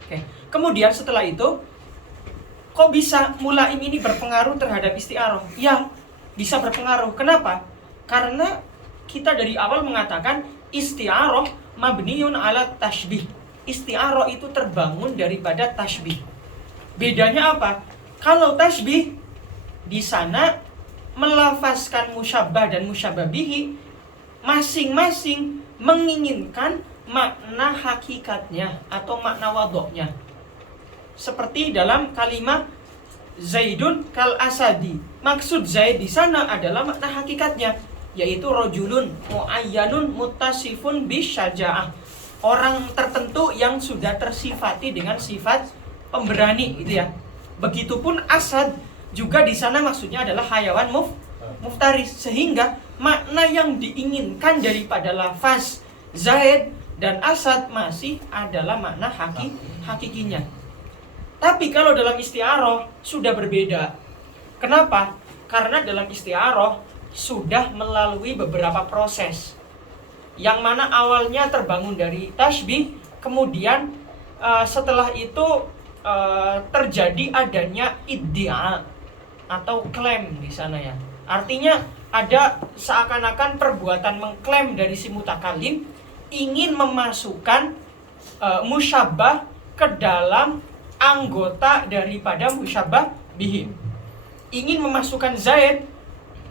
Oke. Kemudian setelah itu, kok bisa mulaim ini berpengaruh terhadap isti'arah? Ya, bisa berpengaruh. Kenapa? Karena kita dari awal mengatakan isti'arah mabniun ala tashbih. Isti'arah itu terbangun daripada tashbih. Bedanya apa? Kalau tashbih di sana melafazkan musyabbah dan musyabbah bihi masing-masing menginginkan makna hakikatnya atau makna wadoknya. Seperti dalam kalimat Zaidun kal asadi. Maksud Zaid di sana adalah makna hakikatnya, yaitu rojulun muayyanun muttasifun bisyaja'ah. Orang tertentu yang sudah tersifati dengan sifat pemberani, gitu ya. Begitupun asad juga di sana maksudnya adalah hayawan muftaris, sehingga makna yang diinginkan daripada lafaz Zaid dan asad masih adalah makna hakikinya. Tapi kalau dalam isti'arah sudah berbeda. Kenapa? Karena dalam isti'arah sudah melalui beberapa proses, yang mana awalnya terbangun dari tasbih, kemudian setelah itu terjadi adanya iddia atau klaim di sana ya. Artinya ada seakan-akan perbuatan mengklaim dari si mutakalim ingin memasukkan musyabbah ke dalam anggota daripada musyabbah bihi. Ingin memasukkan Zaid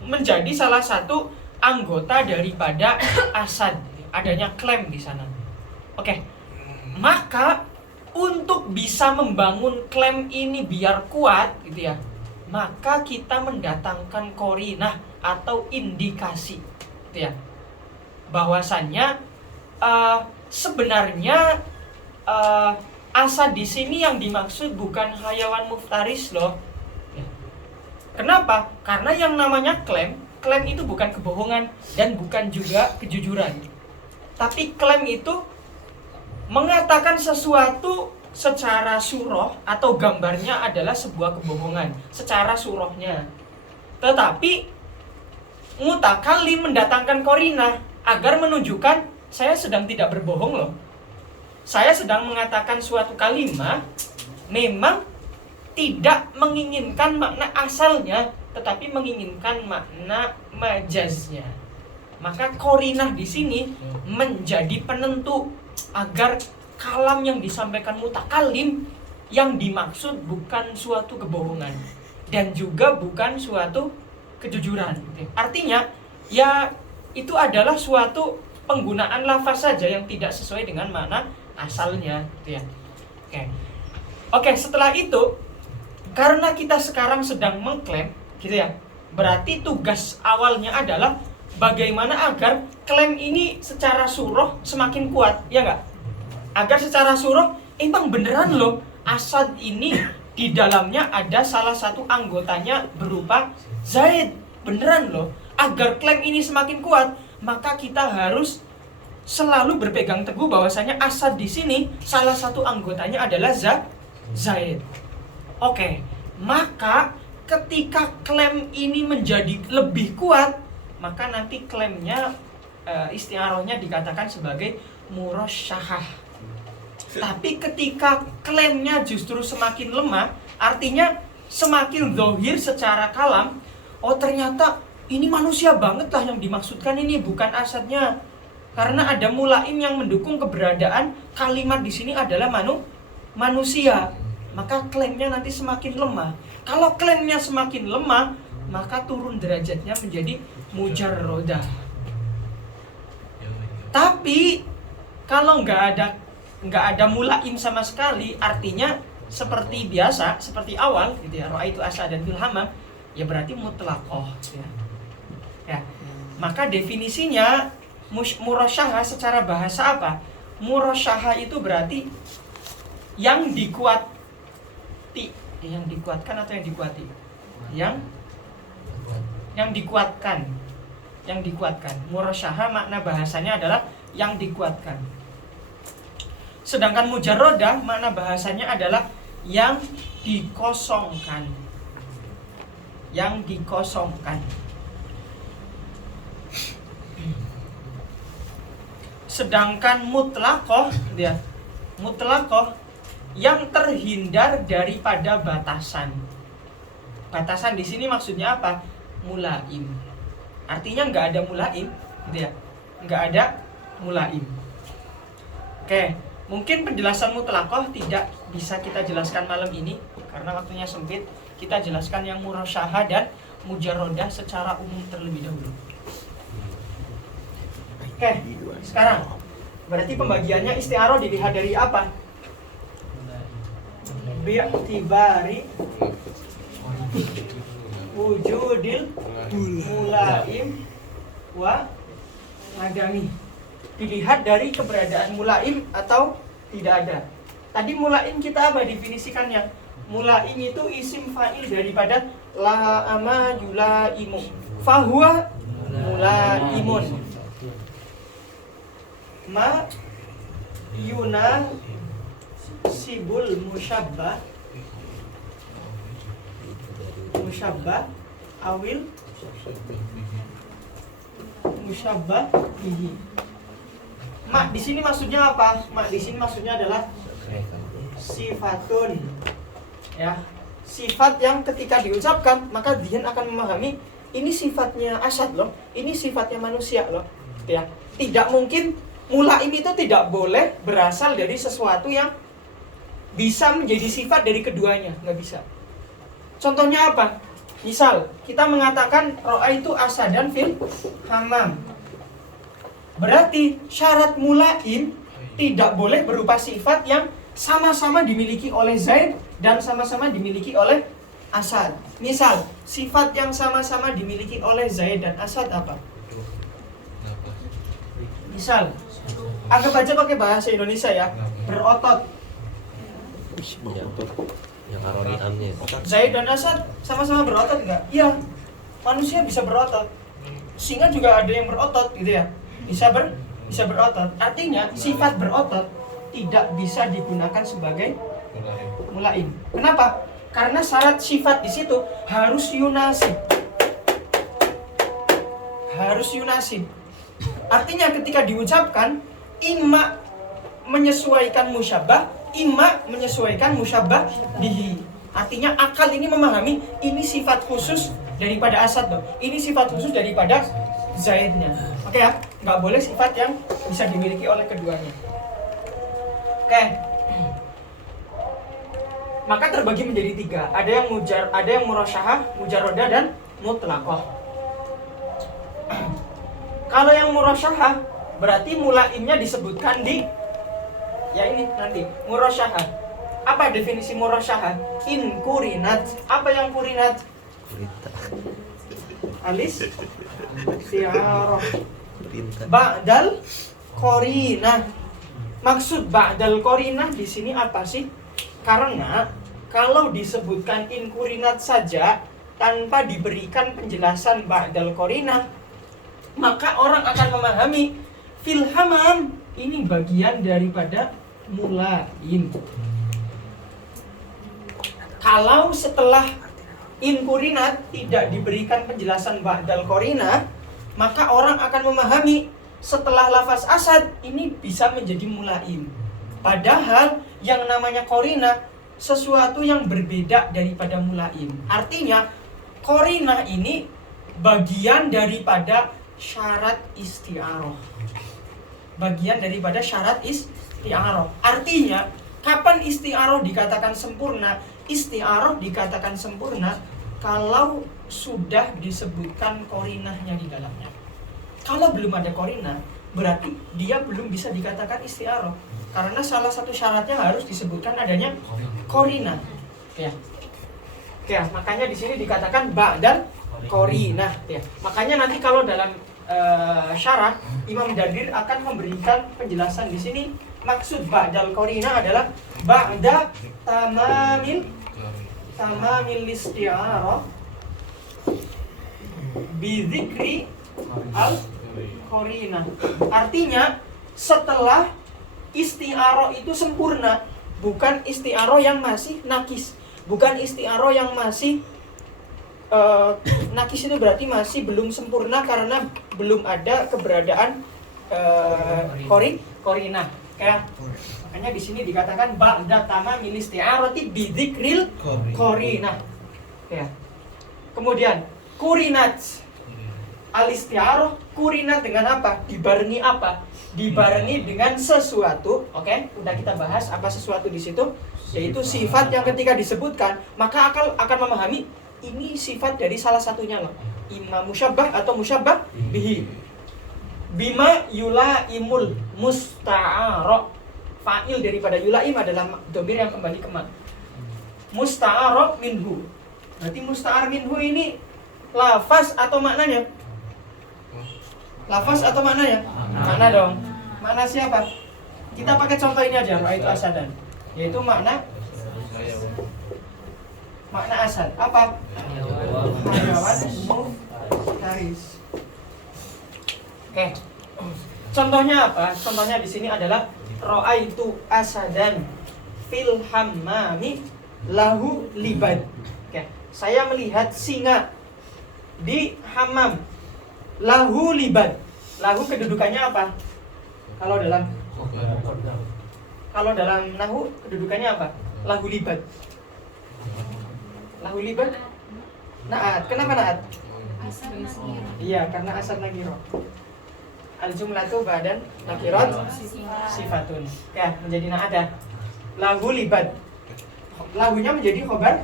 menjadi salah satu anggota daripada Asad. Adanya klaim di sana. Oke. Maka untuk bisa membangun klaim ini biar kuat gitu ya, maka kita mendatangkan korinah atau indikasi gitu ya, bahwasannya sebenarnya Asad di sini yang dimaksud bukan hayawan muftaris loh. Ya. Kenapa? Karena yang namanya klaim itu bukan kebohongan dan bukan juga kejujuran. Tapi klaim itu mengatakan sesuatu secara surah atau gambarnya adalah sebuah kebohongan secara surahnya. Tetapi mutakalim mendatangkan korinah agar menunjukkan saya sedang tidak berbohong loh. Saya sedang mengatakan suatu kalimat memang tidak menginginkan makna asalnya, tetapi menginginkan makna majaznya. Maka korinah di sini menjadi penentu agar kalam yang disampaikan mutakalim yang dimaksud bukan suatu kebohongan dan juga bukan suatu kejujuran. Artinya ya itu adalah suatu penggunaan lafaz saja yang tidak sesuai dengan makna asalnya gitu ya. Oke, setelah itu karena kita sekarang sedang mengklaim gitu ya, berarti tugas awalnya adalah bagaimana agar klaim ini secara surah semakin kuat, ya enggak? Agar secara surah emang beneran loh Asad ini di dalamnya ada salah satu anggotanya berupa Zaid, beneran loh. Agar klaim ini semakin kuat, maka kita harus selalu berpegang teguh bahwasanya Asad di sini salah satu anggotanya adalah Zaid. Oke, maka ketika klaim ini menjadi lebih kuat, maka nanti klaimnya isti'arahnya dikatakan sebagai murasyahah. Tapi ketika klaimnya justru semakin lemah, artinya semakin zahir secara kalam, oh ternyata ini manusia banget lah yang dimaksudkan, ini bukan Asadnya. Karena ada mulaim yang mendukung keberadaan kalimat di sini adalah manusia. Maka klaimnya nanti semakin lemah. Kalau klaimnya semakin lemah, maka turun derajatnya menjadi mujarrodah. Tapi kalau nggak ada mulaim sama sekali, artinya seperti biasa, seperti awal gitu ya, ra'aitu asadan fil hammam, ya berarti mutlaqah ya. Maka definisinya murasyahah secara bahasa apa? Murasyahah itu berarti yang dikuati, yang dikuatkan atau yang dikuati? Yang dikuatkan. Yang dikuatkan. Murasyahah makna bahasanya adalah yang dikuatkan. Sedangkan mujarrodah makna bahasanya adalah yang dikosongkan. Yang dikosongkan. Sedangkan mutlaqah dia, mutlaqah yang terhindar daripada batasan. Batasan di sini maksudnya apa? Mulaim. Artinya nggak ada mulaim, gitu ya. Nggak ada mulaim. Oke, mungkin penjelasan mutlaqah tidak bisa kita jelaskan malam ini karena waktunya sempit. Kita jelaskan yang murasyahah dan mujarrodah secara umum terlebih dahulu. Oke, sekarang berarti pembagiannya isti'arah dilihat dari apa? Bi'tibari wujudil mulaim wa adami. Dilihat dari keberadaan mulaim atau tidak ada. Tadi mulaim kita apa definisikannya? Mulaim itu isim fa'il daripada la'ama yulaimu. Fahuwa mulaimun. Ma yuna sibul musyabbah awil musyabbah bihi. Mak di sini maksudnya apa? Mak di sini maksudnya adalah sifatun. Ya, sifat yang ketika diucapkan maka dia akan memahami ini sifatnya Asad loh, ini sifatnya manusia loh. Ya, tidak mungkin mulaim itu tidak boleh berasal dari sesuatu yang bisa menjadi sifat dari keduanya, nggak bisa. Contohnya apa? Misal kita mengatakan ro'a itu asadan fil hammam. Berarti syarat mulaim tidak boleh berupa sifat yang sama-sama dimiliki oleh Zaid dan sama-sama dimiliki oleh Asad. Misal, sifat yang sama-sama dimiliki oleh Zaid dan Asad apa? Misal, anggap aja pakai bahasa Indonesia ya, berotot. Yang aroni amnya. Zaid dan Asad sama-sama berotot nggak? Iya, manusia bisa berotot. Singa juga ada yang berotot gitu ya. Bisa berotot. Artinya sifat berotot tidak bisa digunakan sebagai mulaim. Kenapa? Karena syarat sifat di situ harus yunasib. Harus yunasib. Artinya ketika diucapkan imma menyesuaikan musyabbah, imma menyesuaikan musyabbah bihi. Artinya akal ini memahami ini sifat khusus daripada Asad loh. Ini sifat khusus daripada Zaidnya. Oke ya, nggak boleh sifat yang bisa dimiliki oleh keduanya. Oke. Maka terbagi menjadi 3. Ada yang murasyahah, mujarrodah dan mutlaqah. Kalau yang murasyahah berarti mulaimnya disebutkan di ya ini nanti murasyahah. Apa definisi murasyahah? In kurinat. Apa yang kurinat? Alis isti'arah. Ba'dal qarinah. Maksud ba'dal qarinah di sini apa sih? Karena kalau disebutkan in kurinat saja tanpa diberikan penjelasan ba'dal qarinah, maka orang akan memahami fil hammam ini bagian daripada mulaim. Kalau setelah in kurinat tidak diberikan penjelasan ba'dal qarinah, maka orang akan memahami setelah lafaz Asad ini bisa menjadi mulaim. Padahal yang namanya qarinah sesuatu yang berbeda daripada mulaim. Artinya qarinah ini bagian daripada syarat isti'arah. Bagian daripada syarat isti'arah. Artinya kapan isti'arah dikatakan sempurna? Isti'arah dikatakan sempurna kalau sudah disebutkan qarinahnya di dalamnya. Kalau belum ada qarinah, berarti dia belum bisa dikatakan isti'arah. Karena salah satu syaratnya harus disebutkan adanya qarinah. Ya. Ya, makanya di sini dikatakan ba'dal qarinah. Ya. Makanya nanti kalau dalam syarah Imam Dardir akan memberikan penjelasan di sini. Maksud ba'dal qarinah adalah ba'da tamamil isti'arah bi dzikri al qarinah. Artinya setelah isti'arah itu sempurna, bukan isti'arah yang masih nakis, bukan isti'arah yang masih nakis itu berarti masih belum sempurna karena belum ada keberadaan qarinah. Kayak makanya di sini dikatakan ba'da tamamil isti'arati bi dzikril qarinah. Ya. Kemudian kurinat al-isti'arah, kurinat dengan apa? Dibarengi apa? Dibarengi dengan sesuatu. Oke, udah kita bahas apa sesuatu di situ, yaitu sifat yang ketika disebutkan maka akal akan memahami ini sifat dari salah satunya loh. Imma musyabbah atau musyabbah bihi. Bima yulaimul musta'ara. Fa'il daripada yulaim adalah dhamir yang kembali ke ma. Musta'ara minhu. Berarti musta'ar minhu ini lafaz atau maknanya? Lafaz atau maknanya? Makna dong. Makna siapa? Kita pakai contoh ini aja, itu asadan. Yaitu makna asad. Apa? Hayawan muftaris. Oke. Contohnya apa? Contohnya di sini adalah ra'aitu asadan fil hammami lahu libad. Oke. Saya melihat singa di hammam. Lahu libad. Lahu kedudukannya apa? Kalau dalam nahu kedudukannya apa? Lahu libad. Lahu libad? Naat. Kenapa naat? Iya, karena asal nakiro. Al-jumlatu badan nakirat sifatun. Ya, menjadi naat ya. Lahu libad. Lahunya menjadi khobar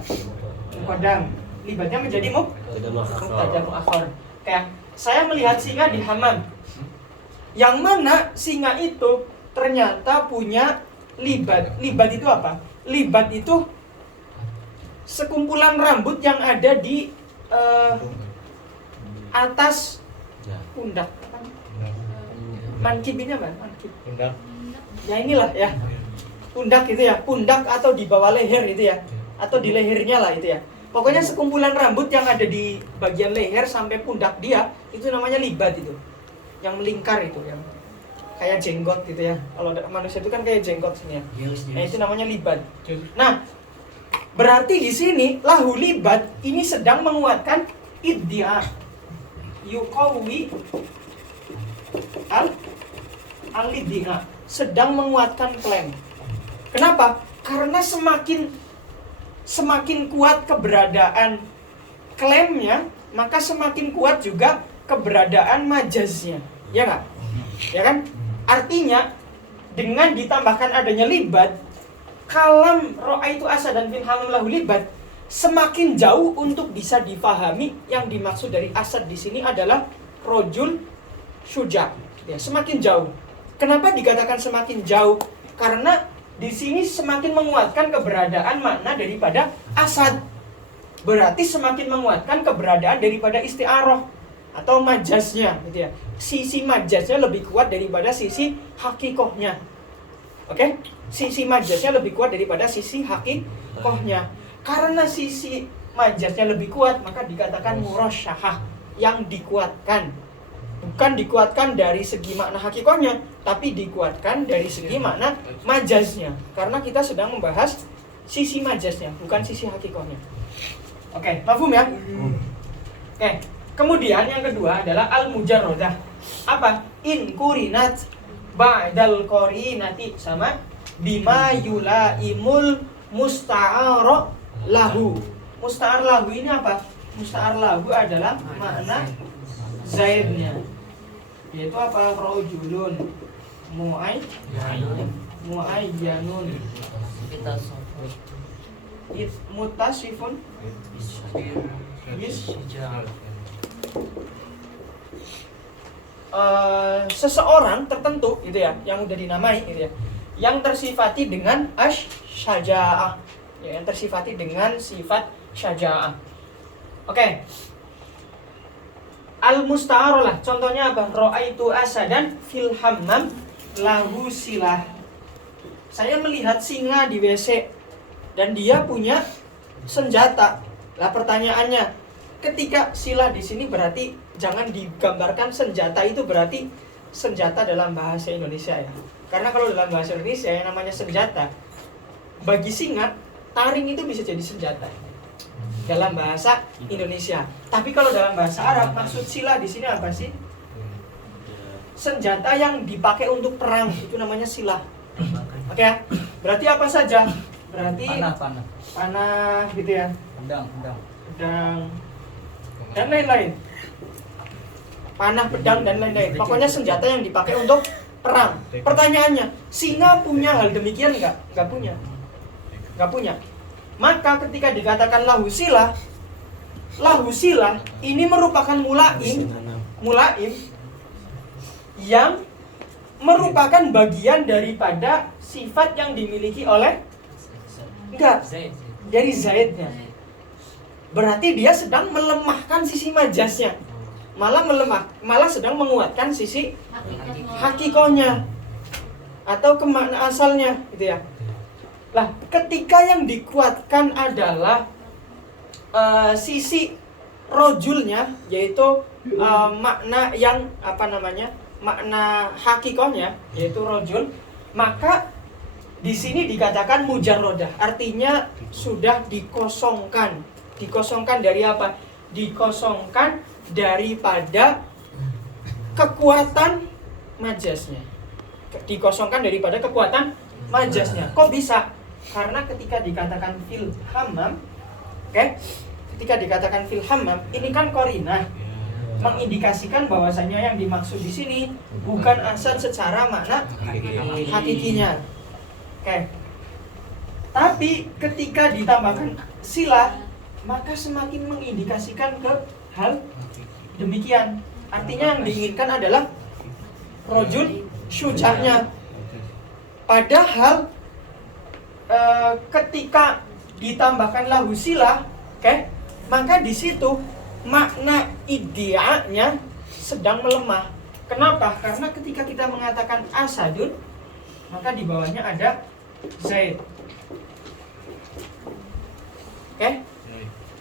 muqaddam. Libadnya menjadi mubtada muakhar. Kayak saya melihat singa di hammam. Yang mana singa itu ternyata punya libat. Libat itu apa? Libat itu sekumpulan rambut yang ada di atas pundak. Mankib ini apa? Mankib. Pundak. Ya inilah ya. Pundak itu ya. Pundak atau di bawah leher itu ya. Atau di lehernya lah itu ya. Pokoknya sekumpulan rambut yang ada di bagian leher sampai pundak dia, itu namanya libat itu. Yang melingkar itu, yang kayak jenggot gitu ya. Kalau manusia itu kan kayak jenggot sini ya. Nah, itu namanya libat. Nah, berarti di sini lahu libat ini sedang menguatkan iddia. Yuqawi al-iddia, sedang menguatkan klaim. Kenapa? Karena semakin kuat keberadaan klaimnya, maka semakin kuat juga keberadaan majaznya. Ya nggak? Ya kan? Artinya dengan ditambahkan adanya libat, kalam ra'aitu asadan fil hammam lahu libat, semakin jauh untuk bisa difahami yang dimaksud dari asad di sini adalah rojul syuja. Ya, semakin jauh. Kenapa dikatakan semakin jauh? Karena di sini semakin menguatkan keberadaan makna daripada asad. Berarti semakin menguatkan keberadaan daripada isti'arah atau majaznya gitu ya. Sisi majaznya lebih kuat daripada sisi hakikohnya. Oke? Sisi majaznya lebih kuat daripada sisi hakikohnya. Karena sisi majaznya lebih kuat, maka dikatakan murasyahah, yang dikuatkan. Bukan dikuatkan dari segi makna hakikohnya, tapi dikuatkan dari segi makna majaznya. Karena kita sedang membahas sisi majaznya, bukan sisi hakikohnya. Oke, paham ya? Oke, kemudian yang kedua adalah al-mujarrodah. Apa? In kurinat ba'dal qarinati, sama bima yulaimul musta'ara lahu. Musta'ar lahu ini apa? Musta'ar lahu adalah makna zaidnya, yaitu apa? Rojulun muayyanun mutasifun seseorang tertentu gitu ya, yang udah dinamai gitu ya, yang tersifati dengan asy-syaja'ah, ya, yang tersifati dengan sifat syaja'ah. Oke. Al-musta'ar lah, contohnya apa? Ra'aitu asadan fil hammam lahu silah. Saya melihat singa di WC dan dia punya senjata. Lah pertanyaannya, ketika silah di sini berarti jangan digambarkan senjata itu berarti senjata dalam bahasa Indonesia ya. Karena kalau dalam bahasa Indonesia yang namanya senjata, bagi singa taring itu bisa jadi senjata dalam bahasa Indonesia. Tapi kalau dalam bahasa Arab, maksud sila di sini apa sih? Senjata yang dipakai untuk perang, itu namanya sila. Oke ya? Berarti apa saja? Berarti panah gitu ya. Pedang dan lain-lain. Panah, pedang dan lain-lain. Pokoknya senjata yang dipakai untuk perang. Pertanyaannya, singa punya hal demikian enggak? Enggak punya. Maka ketika dikatakan lahu silah ini merupakan mulaim yang merupakan bagian daripada sifat yang dimiliki oleh dari zaidnya. Berarti dia sedang melemahkan sisi majaznya, malah sedang menguatkan sisi hakikohnya atau kemakna asalnya gitu ya. Lah, ketika yang dikuatkan adalah sisi rojulnya, yaitu makna yang makna hakikohnya, yaitu rojul, maka di sini dikatakan mujarrodah, artinya sudah dikosongkan dari apa? dikosongkan daripada kekuatan majaznya. Dikosongkan daripada kekuatan majaznya. Kok bisa? Karena ketika dikatakan fil hammam, ketika dikatakan fil hammam, ini kan qarinah mengindikasikan bahwasanya yang dimaksud di sini bukan asad secara makna hakikinya. Tapi ketika ditambahkan silah, maka semakin mengindikasikan ke hal demikian. Artinya yang diinginkan adalah rojul syuja'nya. Padahal ketika ditambahkan lahu silah, maka di situ makna iddia'nya sedang melemah. Kenapa? Karena ketika kita mengatakan asadun, maka di bawahnya ada Zaid.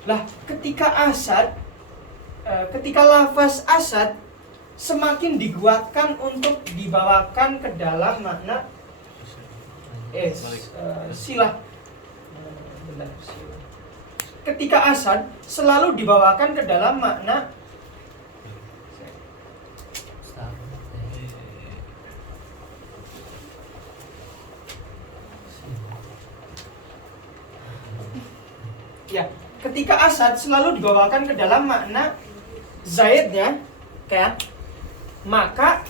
Lah, ketika asad, ketika lafaz asad semakin dikuatkan untuk dibawakan ke dalam makna silah. Ketika asad selalu dibawakan ke dalam makna ketika asad selalu dibawakan ke dalam makna zaidnya, maka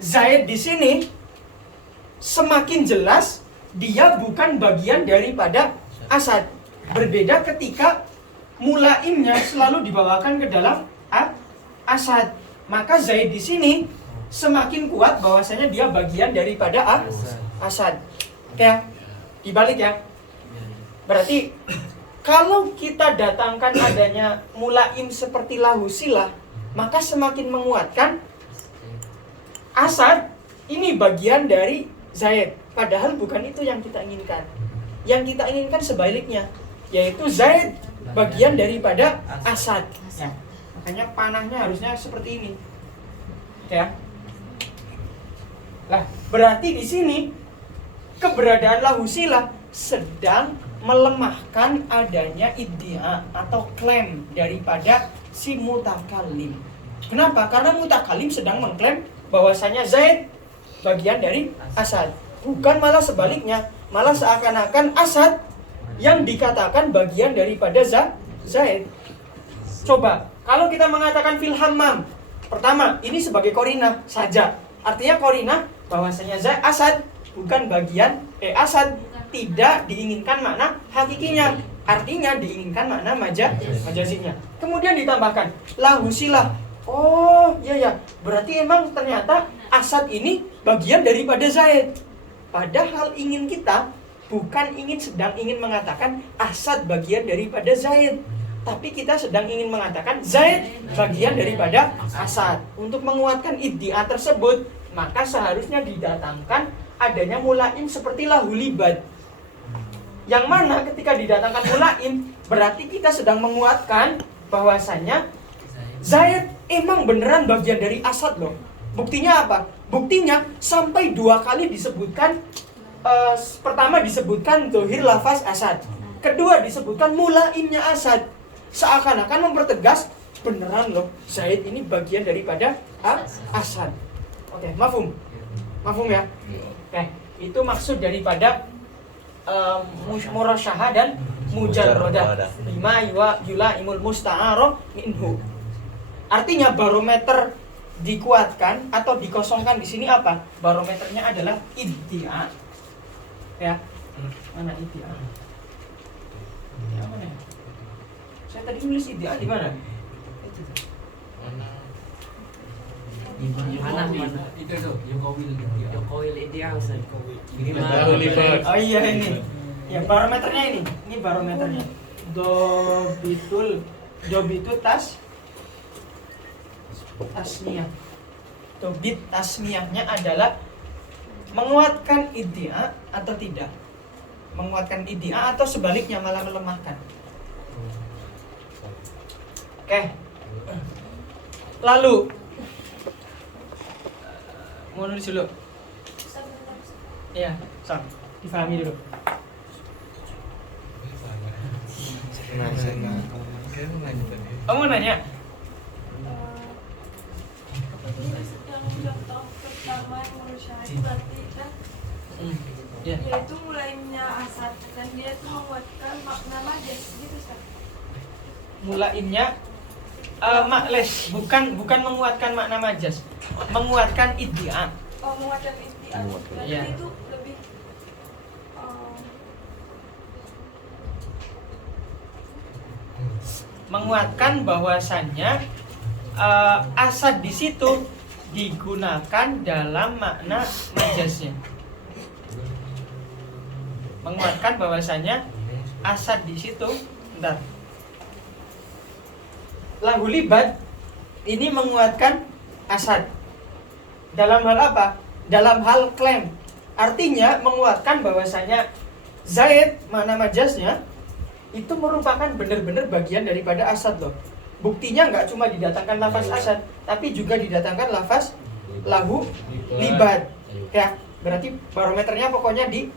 zaid di sini semakin jelas dia bukan bagian daripada asad. Berbeda ketika mulaimnya selalu dibawakan ke dalam asad, maka zaid di sini semakin kuat bahwasanya dia bagian daripada asad. Dibalik ya. Berarti kalau kita datangkan adanya mulaim seperti lahu silah, maka semakin menguatkan asad ini bagian dari zaid. Padahal bukan itu yang kita inginkan. Yang kita inginkan sebaliknya, yaitu zaid bagian daripada asad. Makanya panahnya harusnya seperti ini. Lah, berarti di sini keberadaan lahu silah sedang melemahkan adanya iddia atau klaim daripada si mutakallim. Kenapa? Karena mutakallim sedang mengklaim bahwasanya zaid bagian dari asad. Bukan malah sebaliknya, malah seakan-akan asad yang dikatakan bagian daripada zaid. Coba, kalau kita mengatakan fil hammam, pertama, ini sebagai qarinah saja. Artinya qarinah bahwasanya zaid asad bukan bagian asad tidak diinginkan makna hakikinya. Artinya diinginkan makna majazinya. Kemudian ditambahkan lahu silah. Oh, iya. Berarti emang ternyata asad ini bagian daripada zaid. Padahal kita bukan sedang ingin mengatakan asad bagian daripada zaid, tapi kita sedang ingin mengatakan zaid bagian daripada asad. Untuk menguatkan iddia tersebut, maka seharusnya didatangkan adanya mulaim seperti lahu libad. Yang mana ketika didatangkan mulaim, berarti kita sedang menguatkan bahwasanya zaid emang beneran bagian dari asad loh. Buktinya apa? Buktinya sampai 2 kali disebutkan. Pertama disebutkan dohir lafaz asad, kedua disebutkan mulaimnya asad. Seakan-akan mempertegas beneran loh zaid ini bagian daripada asad. Oke, mafhum ya. Itu maksud daripada murasyahah dan mujarradah. Lima yulaimul musta'arah minhu. Artinya barometer dikuatkan atau dikosongkan di sini apa? Barometernya adalah iddia. Mana iddia? Mana? Saya tadi nulis iddia di mana? Mana? Itu tuh, Yokowil iddia. Oh iya ini. Ya barometernya ini. Ini barometernya. Dobitu tasmiyah. Dobit tasmiyahnya adalah menguatkan iddia atau tidak. Menguatkan iddia atau sebaliknya malah melemahkan. Lalu mau nulis dulu. Iya, difahami dulu. Senang. Saya mau nanya tadi. Kamu nanya? Yang contoh pertama yang menurut saya berarti kan Ya. yaitu mulainya asad dan dia itu menguatkan makna majas gitu Ustaz. Mulainnya makles, bukan menguatkan makna majas, menguatkan iddia. Oh, menguatkan isti'an. Berarti Iya. itu lebih Menguatkan bahwasannya asad di situ digunakan dalam makna majasnya. Menguatkan bahwasannya asad di situ, bentar. Lahu libat ini menguatkan asad. Dalam hal apa? Dalam hal klaim. Artinya menguatkan bahwasanya Zaid, makna majasnya itu merupakan benar-benar bagian daripada asad loh. Buktinya nggak cuma didatangkan lafaz asad, tapi juga didatangkan lafaz lahu libat. Ya, berarti barometernya pokoknya di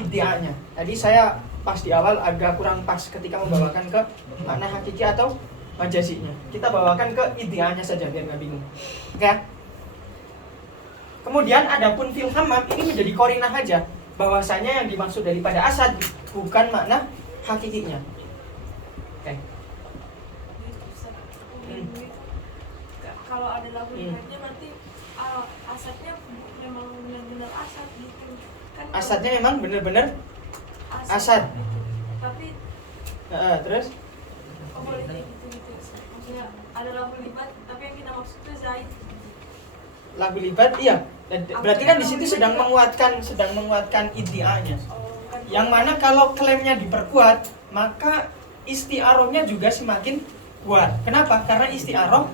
iddianya. Tadi saya pas di awal agak kurang pas ketika membawakan ke makna hakiki atau majasinya. Kita bawakan ke iddianya saja biar nggak bingung. Oke? Kemudian adapun fil hammam ini menjadi korinah aja, bahwasanya yang dimaksud daripada asad bukan makna hakikinya. Oke. Kalau ada lagu libatnya berarti asadnya memang benar-benar asad gitu. Kan Asadnya memang benar-benar asad. Tapi Terus oh, boleh kayak gitu Ustaz. Maksudnya ada lagu libat tapi yang kita maksud itu Zaid. lagu libat, iya. Berarti kan di situ sedang menguatkan iddianya. Yang mana kalau klaimnya diperkuat, maka isti'arohnya juga semakin kuat. Kenapa? Karena isti'aroh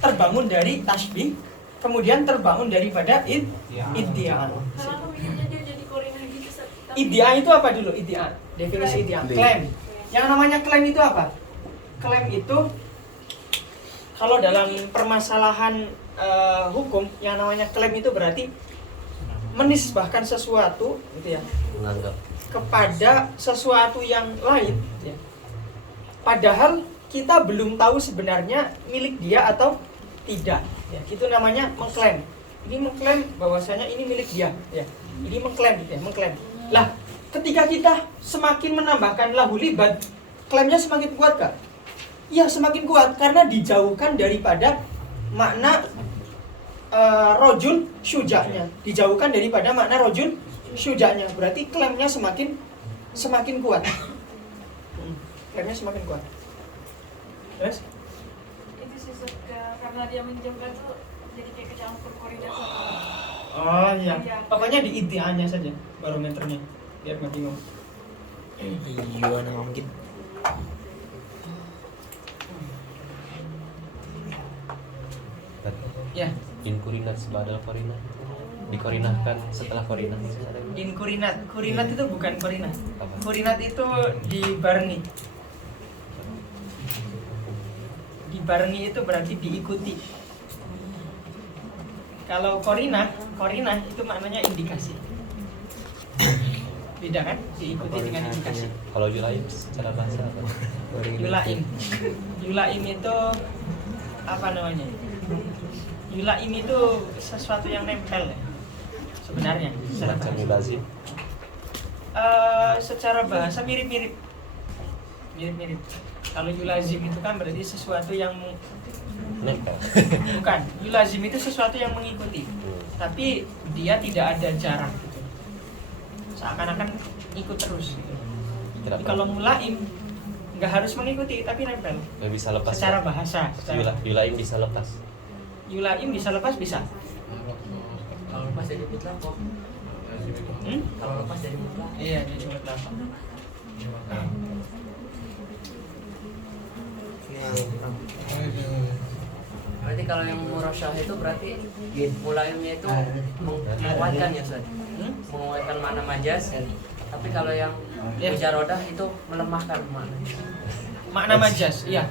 terbangun dari tasbih, kemudian terbangun daripada iddia. Kenapa mikirnya dia jadi korinah gitu Ustaz? Tapi Iddia itu apa dulu? Iddia. Definisi iddia. Klaim. Yang namanya klaim itu apa? Klaim itu kalau dalam permasalahan hukum, yang namanya klaim itu berarti menisbahkan sesuatu, gitu ya, Menganggap. kepada sesuatu yang lain, gitu ya. Padahal kita belum tahu sebenarnya milik dia atau tidak. Ya, itu namanya mengklaim. Ini mengklaim bahwasanya ini milik dia. Ya, ini mengklaim, gitu ya, mengklaim. Lah, ketika kita semakin menambahkan lahu libat, klaimnya semakin kuat gak? Ya, semakin kuat karena dijauhkan daripada makna rojul syuja'nya, dijauhkan daripada makna rojul syuja'nya. Berarti klaimnya semakin kuat. Klaimnya semakin kuat. Terus? itu sih Ustaz, karena dia menjamkan tuh jadi kayak kecampur koridor sama Oh iya. Pokoknya di iddianya saja barometernya, biar nggak bingung. Iya, nama mungkin. Ya, Inkurinat sebadal korinat. Dikorinahkan setelah korinah. inkurinat. Kurinat itu bukan korinat. Apa? Kurinat itu dibarengi. Dibarengi itu berarti diikuti. Kalau korinah itu maknanya indikasi. Beda kan? Diikuti dengan indikasi. Kalau yulaim secara bahasa apa? Yulaim itu apa namanya? Yulaim itu sesuatu yang nempel ya, sebenarnya secara Semacam bahasa. yulazim. Secara bahasa mirip-mirip. Kalau yulazim itu kan berarti sesuatu yang Nempel. bukan. Yulazim itu sesuatu yang mengikuti, tapi dia tidak ada jarak gitu. Seakan-akan ikut terus gitu. Tapi kalau mulaim nggak harus mengikuti tapi nempel. Nggak bisa lepas. Secara bahasa. Yulaim bisa lepas. Yulaim bisa lepas bisa. Kalau lepas dari mutlak kok. Kalau lepas dari mutlak. Iya, dia cuma kelapa. Berarti kalau yang murasyah itu berarti mulaimnya itu menguatkan ya Ustaz. Menguatkan makna majas. Tapi kalau yang mujarodah itu melemahkan makna. Makna majas, iya.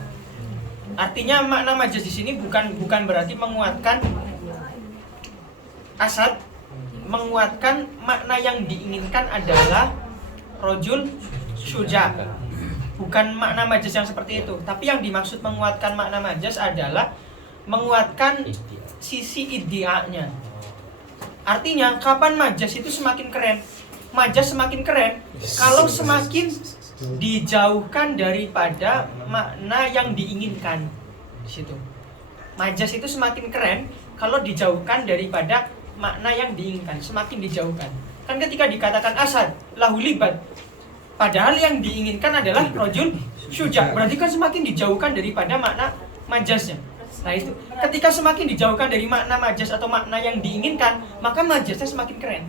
Artinya makna majas di sini bukan berarti menguatkan asad, menguatkan makna yang diinginkan adalah rojul syuja. Bukan makna majaz yang seperti itu, tapi yang dimaksud menguatkan makna majaz adalah menguatkan sisi iddia'nya. Artinya kapan majaz itu semakin keren? Majaz semakin keren kalau semakin dijauhkan daripada makna yang diinginkan. Di situ. Majaz itu semakin keren kalau dijauhkan daripada makna yang diinginkan, semakin dijauhkan. Kan ketika dikatakan asad lahu libat, padahal yang diinginkan adalah rajul syuja, berarti kan semakin dijauhkan daripada makna majaznya. Nah itu, ketika semakin dijauhkan dari makna majaz atau makna yang diinginkan, maka majaznya semakin keren.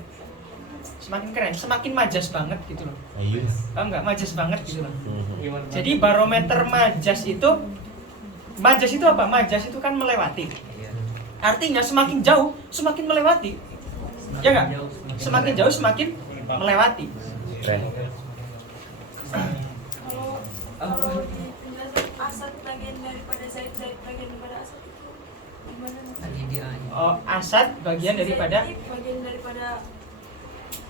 Semakin keren, semakin majaz banget gitu loh. Paham nggak? Majaz banget gitu loh. Jadi barometer majaz itu apa? Majaz itu kan melewati. Artinya semakin jauh, semakin melewati. Ya nggak? Semakin jauh, semakin melewati. Kalau di penjelasan asad bagian daripada Zaid bagian daripada asad itu gimana? Oh, asad bagian daripada bagian daripada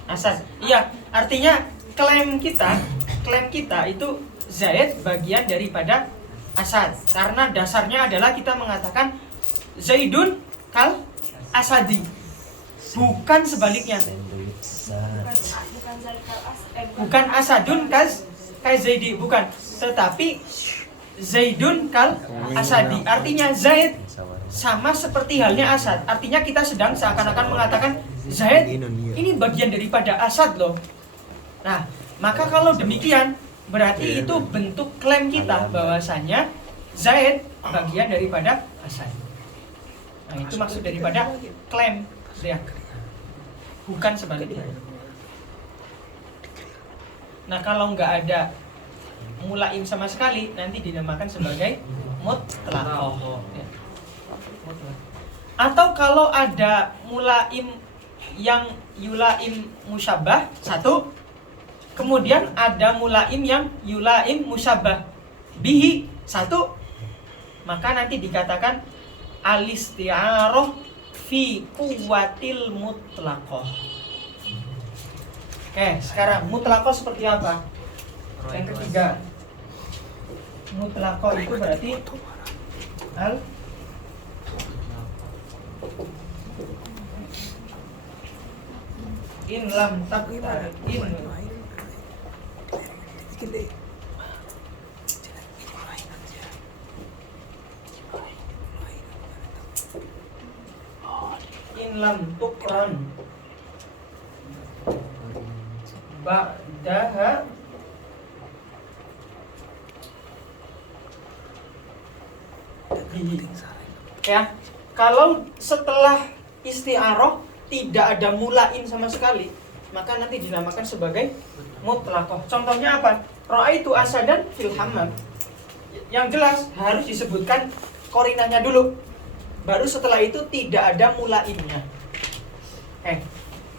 asad. Iya, artinya klaim kita itu Zaid bagian daripada asad. Karena dasarnya adalah kita mengatakan Zaidun kal asadi. Bukan sebaliknya. bukan Zaid kal Bukan asadun kai Zaidi, bukan. Tetapi Zaidun kal asadi. Artinya Zaid sama seperti halnya asad. Artinya kita sedang seakan-akan mengatakan Zaid ini bagian daripada asad loh. Nah, maka kalau demikian berarti itu bentuk klaim kita bahwasanya Zaid bagian daripada asad. Nah, itu maksud daripada klaim ya. Bukan sebaliknya. Nah, kalau nggak ada mulaim sama sekali, nanti dinamakan sebagai mutlaqah. Ya. Atau kalau ada mulaim yang yulaim musyabbah satu, kemudian ada mulaim yang yulaim musyabbah bihi satu, maka nanti dikatakan al-isti'arah fi quwwatil mutlaqah. Oke, sekarang mutlaqah seperti apa? Yang ketiga, mutlaqah itu berarti al in lam tabta in lam tukran ba'daha ya, kalau setelah isti'arah tidak ada mulain sama sekali, maka nanti dinamakan sebagai mutlaqah. Contohnya apa? Ra'aitu asadan fil hammam. Yang jelas harus disebutkan qarinahnya dulu. Baru setelah itu tidak ada mulainnya.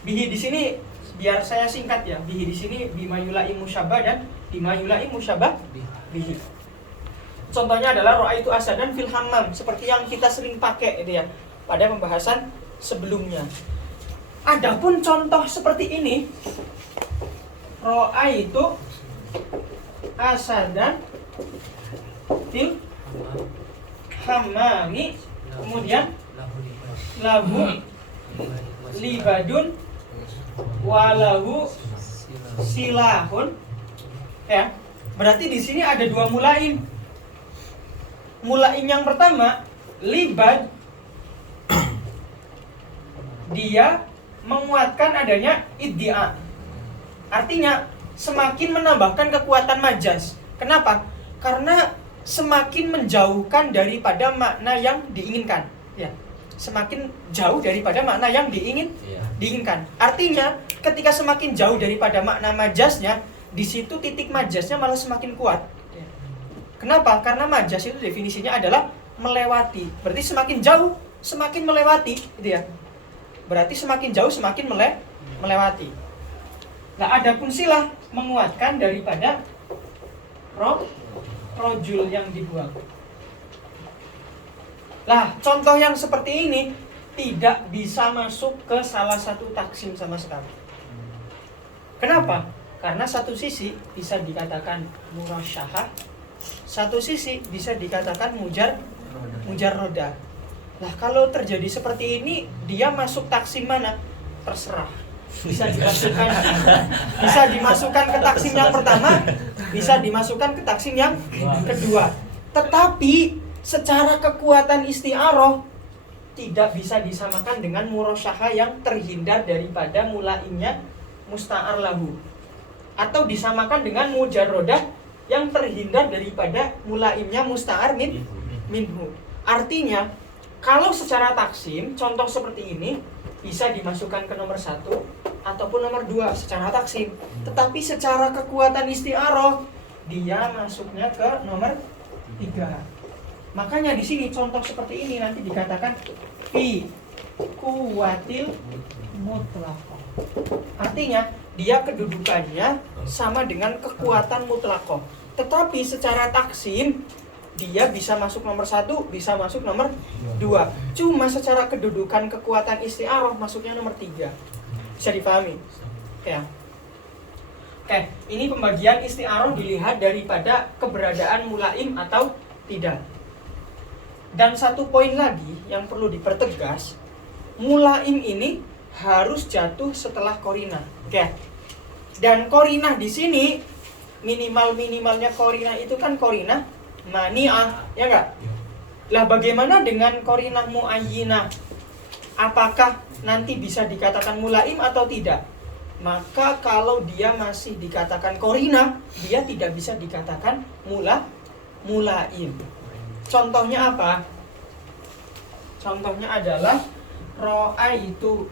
Bihi di sini biar saya singkat ya. Bihi di sini bima yulaim musyabbah dan bima yulaim musyabbah bihi. Contohnya adalah ra'aitu asadan fil hammam, seperti yang kita sering pakai itu ya pada pembahasan sebelumnya. Adapun contoh seperti ini, ra'aitu asadan fil hammami, kemudian lahu libadun walahu silahun. Ya, berarti di sini ada dua mulain. Mulain yang pertama, libad, dia menguatkan adanya iddia. Artinya semakin menambahkan kekuatan majaz. Kenapa? Karena semakin menjauhkan daripada makna yang diinginkan. Ya, semakin jauh daripada makna yang diinginkan. Artinya ketika semakin jauh daripada makna majaznya, di situ titik majaznya malah semakin kuat. Kenapa? Karena majaz itu definisinya adalah melewati. Berarti semakin jauh, semakin melewati, gitu ya. Berarti semakin jauh, semakin melewati. Nah, adapun silah menguatkan daripada rojul yang dibuang. Nah, contoh yang seperti ini tidak bisa masuk ke salah satu taksim sama sekali. Kenapa? Karena satu sisi bisa dikatakan murasyahah, satu sisi bisa dikatakan mujarrodah. Nah, kalau terjadi seperti ini, dia masuk taksim mana? Terserah. Bisa dimasukkan ke taksim yang pertama, bisa dimasukkan ke taksim yang kedua. Tetapi secara kekuatan isti'arah tidak bisa disamakan dengan murasyahah yang terhindar daripada mulaimnya musta'ar lahu, atau disamakan dengan mujarrodah yang terhindar daripada mulaimnya musta'ar minhu. Artinya, kalau secara taksim, contoh seperti ini bisa dimasukkan ke nomor 1 ataupun nomor 2 secara taksim. Tetapi secara kekuatan isti'arah, dia masuknya ke nomor 3. Makanya di sini contoh seperti ini nanti dikatakan fi kuwatil mutlaqah. Artinya dia kedudukannya sama dengan kekuatan mutlaqah. Tetapi secara taksim dia bisa masuk nomor 1, bisa masuk nomor 2. Cuma secara kedudukan kekuatan isti'arah masuknya nomor 3. Bisa dipahami? Ya. Oke, ini pembagian isti'arah dilihat daripada keberadaan mulaim atau tidak. Dan satu poin lagi yang perlu dipertegas, mulaim ini harus jatuh setelah korinah. Oke. Dan korinah di sini minimalnya korinah itu kan korinah mani'ah, ya enggak? Lah bagaimana dengan korinah muayyinah? Apakah nanti bisa dikatakan mulaim atau tidak? Maka kalau dia masih dikatakan korinah, dia tidak bisa dikatakan mulaim. Contohnya apa? Contohnya adalah ra'aitu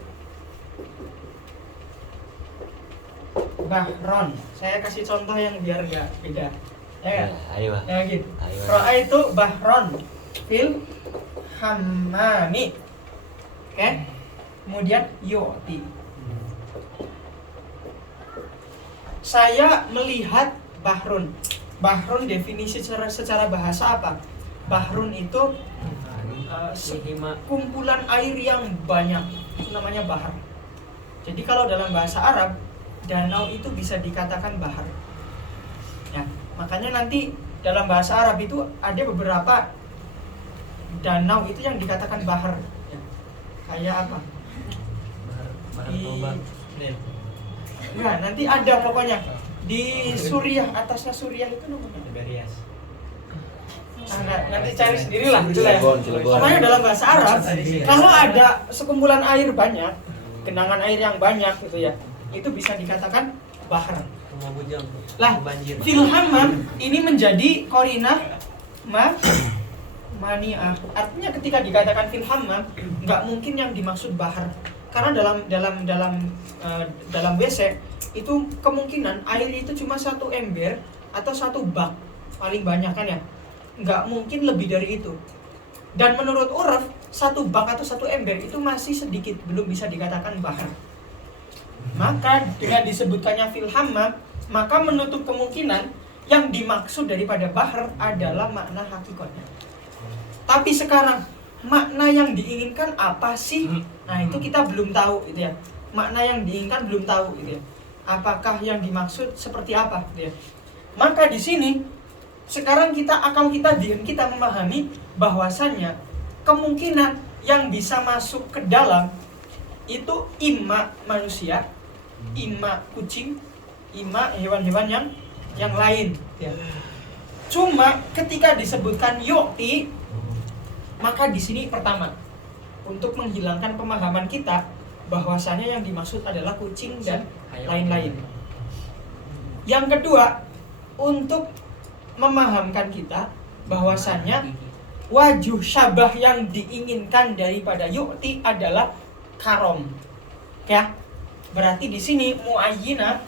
bahron. Saya kasih contoh yang biar enggak beda. Ya, ayo. Ya gitu. Ra'aitu bahron fil hammami. Oke. Kemudian yu'ti. Saya melihat bahrun. Bahrun definisi secara bahasa apa? Bahrun itu kumpulan air yang banyak, itu namanya bahar. Jadi kalau dalam bahasa Arab, danau itu bisa dikatakan bahar. Ya, makanya nanti dalam bahasa Arab itu ada beberapa danau itu yang dikatakan bahar. Ya. Kayak apa? Ya, nanti ada pokoknya di Suriah, atasnya Suriah itu namanya Tiberias. Nanti cari sendirilah gitu ya. Cilegon. Makanya dalam bahasa Arab kalau ada sekumpulan air banyak, genangan air yang banyak gitu ya, itu bisa dikatakan bahar. Lah, fil hammam ini menjadi qarinah mani'ah. Artinya ketika dikatakan fil hammam, nggak mungkin yang dimaksud bahar. Karena dalam WC itu kemungkinan air itu cuma 1 ember atau 1 bak paling banyak kan ya. Nggak mungkin lebih dari itu. Dan menurut uraf 1 bak atau 1 ember itu masih sedikit, belum bisa dikatakan bahar. Maka dengan disebutkannya fil hammam, maka menutup kemungkinan yang dimaksud daripada bahar adalah makna hakikatnya. Tapi sekarang makna yang diinginkan apa sih? Nah, itu kita belum tahu gitu ya. Makna yang diinginkan belum tahu gitu ya. Apakah yang dimaksud seperti apa gitu ya. Maka di sini sekarang akal kita memahami bahwasannya kemungkinan yang bisa masuk ke dalam itu imma manusia, imma kucing, imma hewan-hewan yang lain ya. Cuma ketika disebutkan yu'ti, maka di sini pertama untuk menghilangkan pemahaman kita bahwasanya yang dimaksud adalah kucing dan lain-lain. Yang kedua, untuk memahamkan kita bahwasanya wajuh syabah yang diinginkan daripada yu'ti adalah karom. Ya. Berarti di sini muayyinah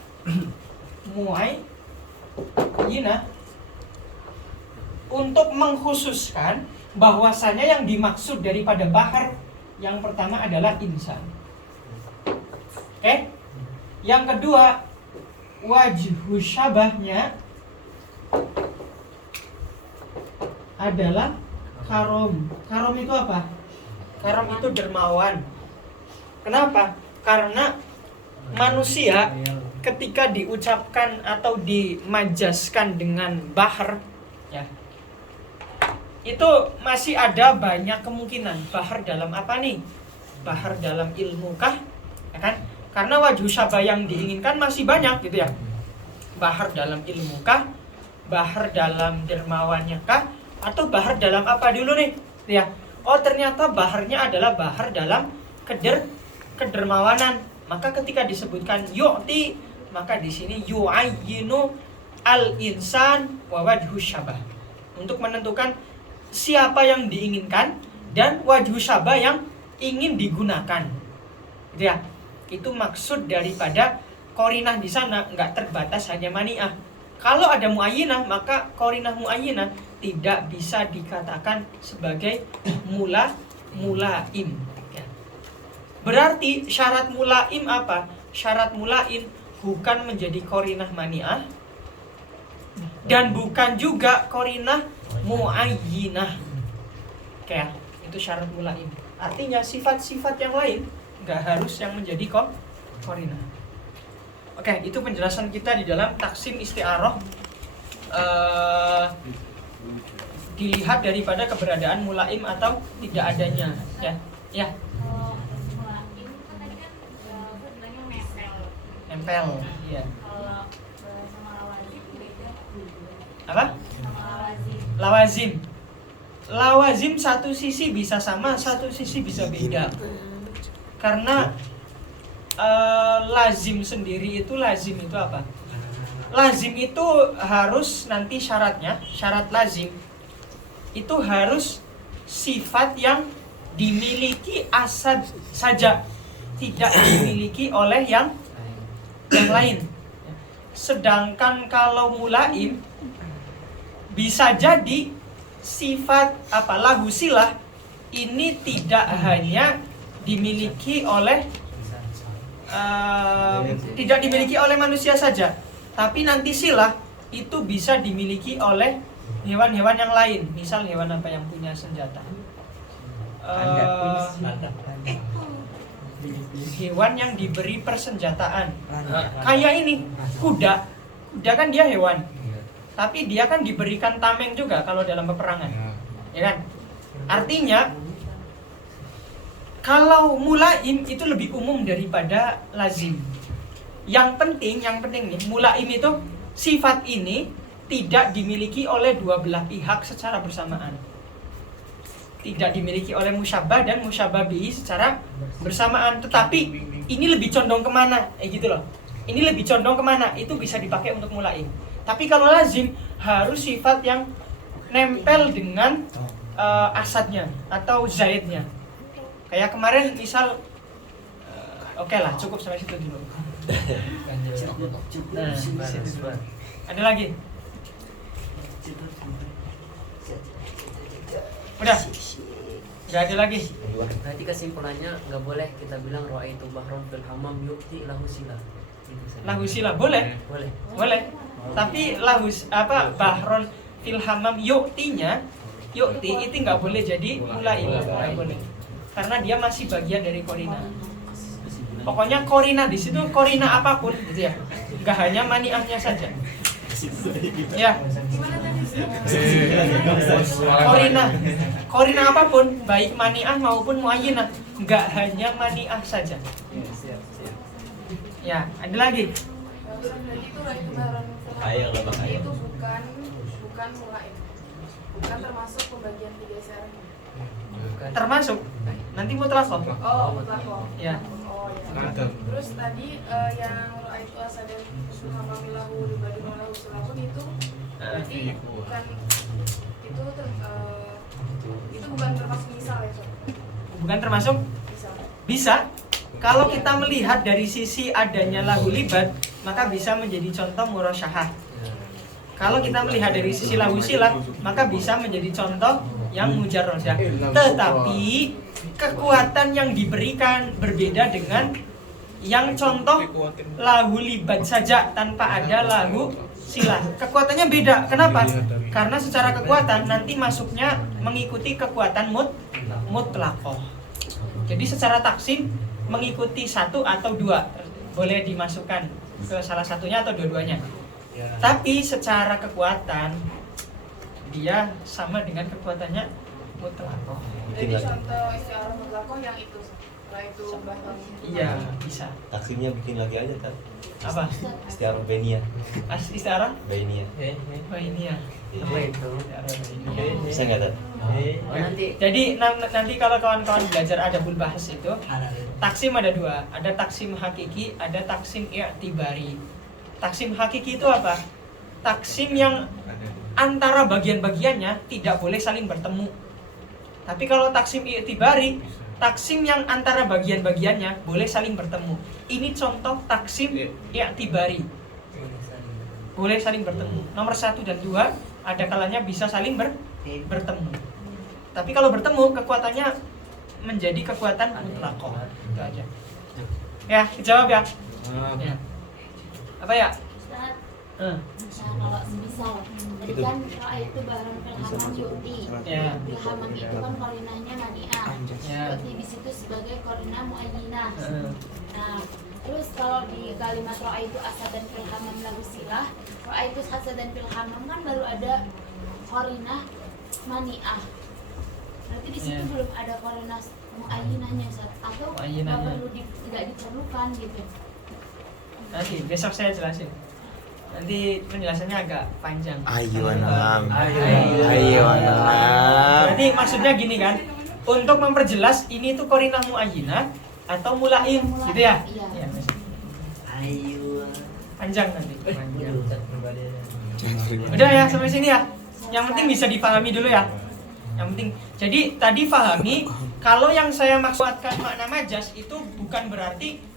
untuk mengkhususkan bahwasanya yang dimaksud daripada bahar yang pertama adalah insan. Oke? Yang kedua, wajhu syabahnya adalah karom. Karom itu apa? Karom itu dermawan. Kenapa? Karena manusia ketika diucapkan atau dimajaskan dengan bahar, ya, itu masih ada banyak kemungkinan. Bahar dalam apa nih? Bahar dalam ilmu kah? Ya kan? Karena wajhu syabah yang diinginkan masih banyak gitu ya. Bahar dalam ilmu kah? Bahar dalam dermawannya kah? Atau bahar dalam apa dulu nih? Ya. Oh, ternyata baharnya adalah bahar dalam kedermawanan. Maka ketika disebutkan yu'ti, maka di sini yu'ayyinu al-insan wa wajhu syabah. Untuk menentukan siapa yang diinginkan dan wajhu syabah yang ingin digunakan. Gitu ya. Itu maksud daripada qarinah di sana, enggak terbatas hanya mani'ah. Kalau ada muayyinah, maka qarinah muayyinah tidak bisa dikatakan sebagai mulaim. Ya. Berarti syarat mulaim apa? Syarat mulaim bukan menjadi qarinah mani'ah dan bukan juga qarinah muayyinah. Oke, itu syarat mulaim. Artinya sifat-sifat yang lain nggak harus yang menjadi qarinah. Oke, itu penjelasan kita di dalam taksim isti'arah. Dilihat daripada keberadaan mulaim atau tidak adanya, ya. Ya. Kalau mulaim kan tadi kan bilangnya Nempel, iya. Kalau sama lawazim beda. Apa? Sama lawazim. Lawazim. Lawazim satu sisi bisa sama, satu sisi bisa beda. Karena lazim sendiri itu, lazim itu apa? Lazim itu harus nanti syaratnya, syarat lazim itu harus sifat yang dimiliki asad saja, tidak dimiliki oleh yang lain. Sedangkan kalau mulaim bisa jadi sifat apa, lahu silah ini tidak hanya dimiliki oleh tidak dimiliki oleh manusia saja, tapi nanti silah itu bisa dimiliki oleh hewan-hewan yang lain. Misal hewan apa yang punya senjata? Hewan yang diberi persenjataan. Kayak ini, kuda. Kuda kan dia hewan. Tapi dia kan diberikan tameng juga kalau dalam peperangan. Ya kan? Artinya kalau mulaim itu lebih umum daripada lazim. Yang penting nih, mulaim itu sifat ini tidak dimiliki oleh dua belah pihak secara bersamaan. Tidak dimiliki oleh musyabbah dan musyabbah bihi secara bersamaan. Tetapi ini lebih condong kemana? Gitu loh. Ini lebih condong kemana? Itu bisa dipakai untuk mulaim. Tapi kalau lazim harus sifat yang nempel dengan asadnya atau zaidnya. Kayak kemarin misal oke lah, cukup sampai situ dulu. Nah, ada lagi? Udah? Gak ada lagi? Berarti kesimpulannya nggak boleh kita bilang ra'aitu bahron fil hammam yukti lahu silah. Lahu silah boleh? Boleh. Boleh. Tapi bahron fil hammam yukti itu nggak boleh jadi mulaim, nggak boleh. Karena dia masih bagian dari qarinah. Pokoknya qarinah di situ qarinah apapun gitu ya. Enggak hanya mani'ahnya saja. Ya. Qarinah apapun, baik mani'ah maupun muayyinah, enggak hanya mani'ah saja. Ya, ada lagi. Berarti itu ra'aitu bahron fil hammam itu bukan mulaim. Bukan termasuk pembagian tiga isyarah. Termasuk nanti mutlaqah. Oh, mutlaqah. Ya. Oh ya. Terus tadi yang ra'aitu asadan hamamilahu ribadun walahu sulakun itu berarti bukan itu bukan termasuk misal ya, Sob? Bukan termasuk? Misal. Bisa. Kalau kita melihat dari sisi adanya lahu libat, maka bisa menjadi contoh murasyahah. Kalau kita melihat dari sisi lahu silah, maka bisa menjadi contoh yang mujarradah. Tetapi kekuatan yang diberikan berbeda dengan yang contoh lahu libat saja tanpa ada lahu silah. Kekuatannya beda. Kenapa? Karena secara kekuatan nanti masuknya mengikuti kekuatan mutlaqah. Jadi secara taksim mengikuti satu atau dua boleh dimasukkan ke salah satunya atau dua-duanya. Tapi secara kekuatan dia sama dengan kekuatannya mutlaqah. Jadi contoh istiarah mutlaqah yang itu setelah itu bahkan Iya, bisa. Taksimnya bikin lagi aja kan. Apa? Istiarah Benia. Istiarah? Benia. Oh ini ya. Apa itu? Bisa nggak Tan? Oh nanti Jadi nanti kalau kawan-kawan belajar adabul bahas itu taksim ada dua, ada taksim hakiki, ada taksim i'tibari. Taksim hakiki itu apa? Taksim yang antara bagian-bagiannya tidak boleh saling bertemu. Tapi kalau taksim i'tibari, taksim yang antara bagian-bagiannya boleh saling bertemu. Ini contoh taksim i'tibari. Boleh saling bertemu. Nomor 1 dan 2 ada kalanya bisa saling bertemu. Tapi kalau bertemu kekuatannya menjadi kekuatan mutlaqah. Itu aja. Ya, dijawab ya. Ya. Apa ya? Ustaz, kalau misal tadi kan roa itu barang filhamam yu'ti. Ya. Filhamam itu kan korinahnya mani'ah. Ya. Yu'ti di situ sebagai korinah muayyinah. Nah, terus kalau di kalimat roa itu asad dan filhamam lahu silah, roa itu asad dan filhamam kan baru ada korinah mani'ah. Berarti di situ belum ada korinah muayyinahnya, Ustaz. Atau nggak perlu tidak diperlukan gitu. Nanti besok saya jelasin. Nanti penjelasannya agak panjang. Ayo anak. Berarti maksudnya gini kan? Untuk memperjelas ini tuh korinah muayyinah atau mulaim, gitu ya? Iya. Ayo. Panjang nanti. Udah ya sampai sini ya. Yang penting bisa dipahami dulu ya. Yang penting. Jadi tadi pahami kalau yang saya maksudkan makna majas itu bukan berarti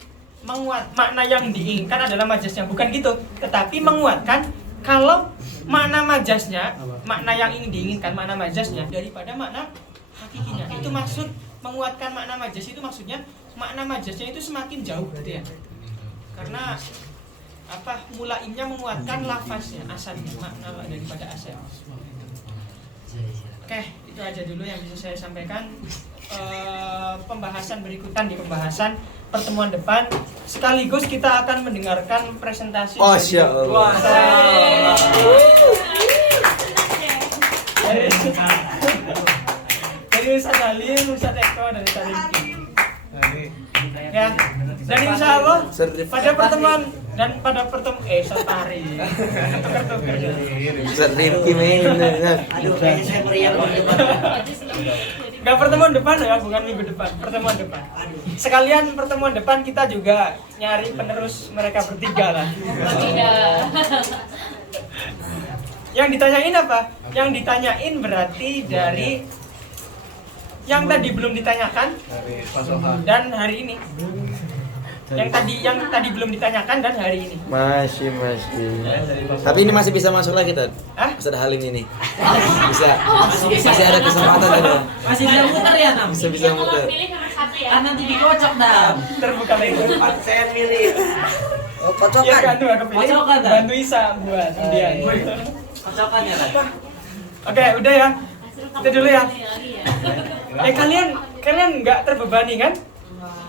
menguat makna yang diinginkan adalah majasnya, bukan gitu. Tetapi menguatkan kalau makna majasnya, makna yang ingin diinginkan makna majasnya daripada makna hakikinya. Itu maksud menguatkan makna majas itu maksudnya makna majasnya itu semakin jauh gitu ya. Karena apa mulaimnya menguatkan lafaznya, asalnya makna daripada asal. Oke, itu aja dulu yang bisa saya sampaikan. Pembahasan berikutan di pembahasan pertemuan depan, sekaligus kita akan mendengarkan presentasi dari Ustaz Halim, Ustaz Eko, dan Ustaz Rizky. Ya, dan insya Allah pada pertemuan Satari. Ustaz Rizky main. Aduh, kayaknya saya meriang di depan. Gak pertemuan depan ya, bukan minggu depan, pertemuan depan. Sekalian pertemuan depan kita juga nyari penerus mereka bertiga lah. Yang ditanyain apa? Yang ditanyain berarti dari yang tadi belum ditanyakan dan hari ini. Yang tadi belum ditanyakan dan hari ini. Masih. Tapi ini masih bisa masuk lagi Tad. Ustaz Halim ini. Bisa. Masih ada kesempatan ada. masih bisa muter ya, Tam? Bisa muter. Kan nanti dikocok, Tam. Terbuka lagi. Saya milih. Oh, Iya kocokan. kan tuh kepilih. Kocokan, Tam. Bantu Isa buat undian. Kocokannya, Tam. Oke, udah ya. Itu dulu ya. Kalian nggak terbebani kan?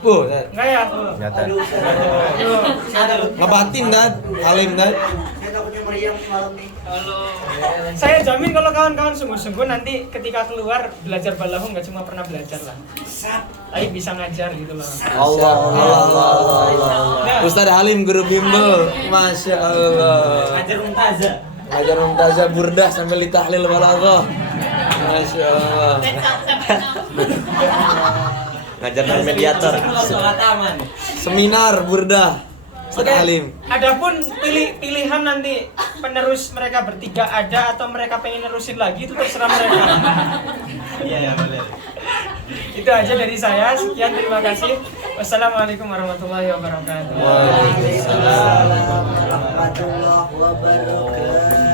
Enggak ya? Nyata. Aduh. Ngebatin Tad, Halim Tad. Saya takutnya meriang malam nih. Saya jamin kalau kawan-kawan sungguh-sungguh nanti ketika keluar belajar balahu nggak cuma pernah belajar lah, tapi bisa ngajar gitu loh. Allah. Ustaz Halim guru bimbel. Masya Allah. Ngajar Mumtazah burdah sambil ditahlil balaghah. Masya Allah. Ngajar dan mediator. Seminar burdah. Ustaz Halim. Adapun pilihan nanti penerus mereka bertiga ada atau mereka pengen nerusin lagi itu terserah mereka. Iya, boleh. Itu aja dari saya. Sekian, terima kasih. Wassalamualaikum warahmatullahi wabarakatuh. Waalaikumsalam warahmatullahi wabarakatuh.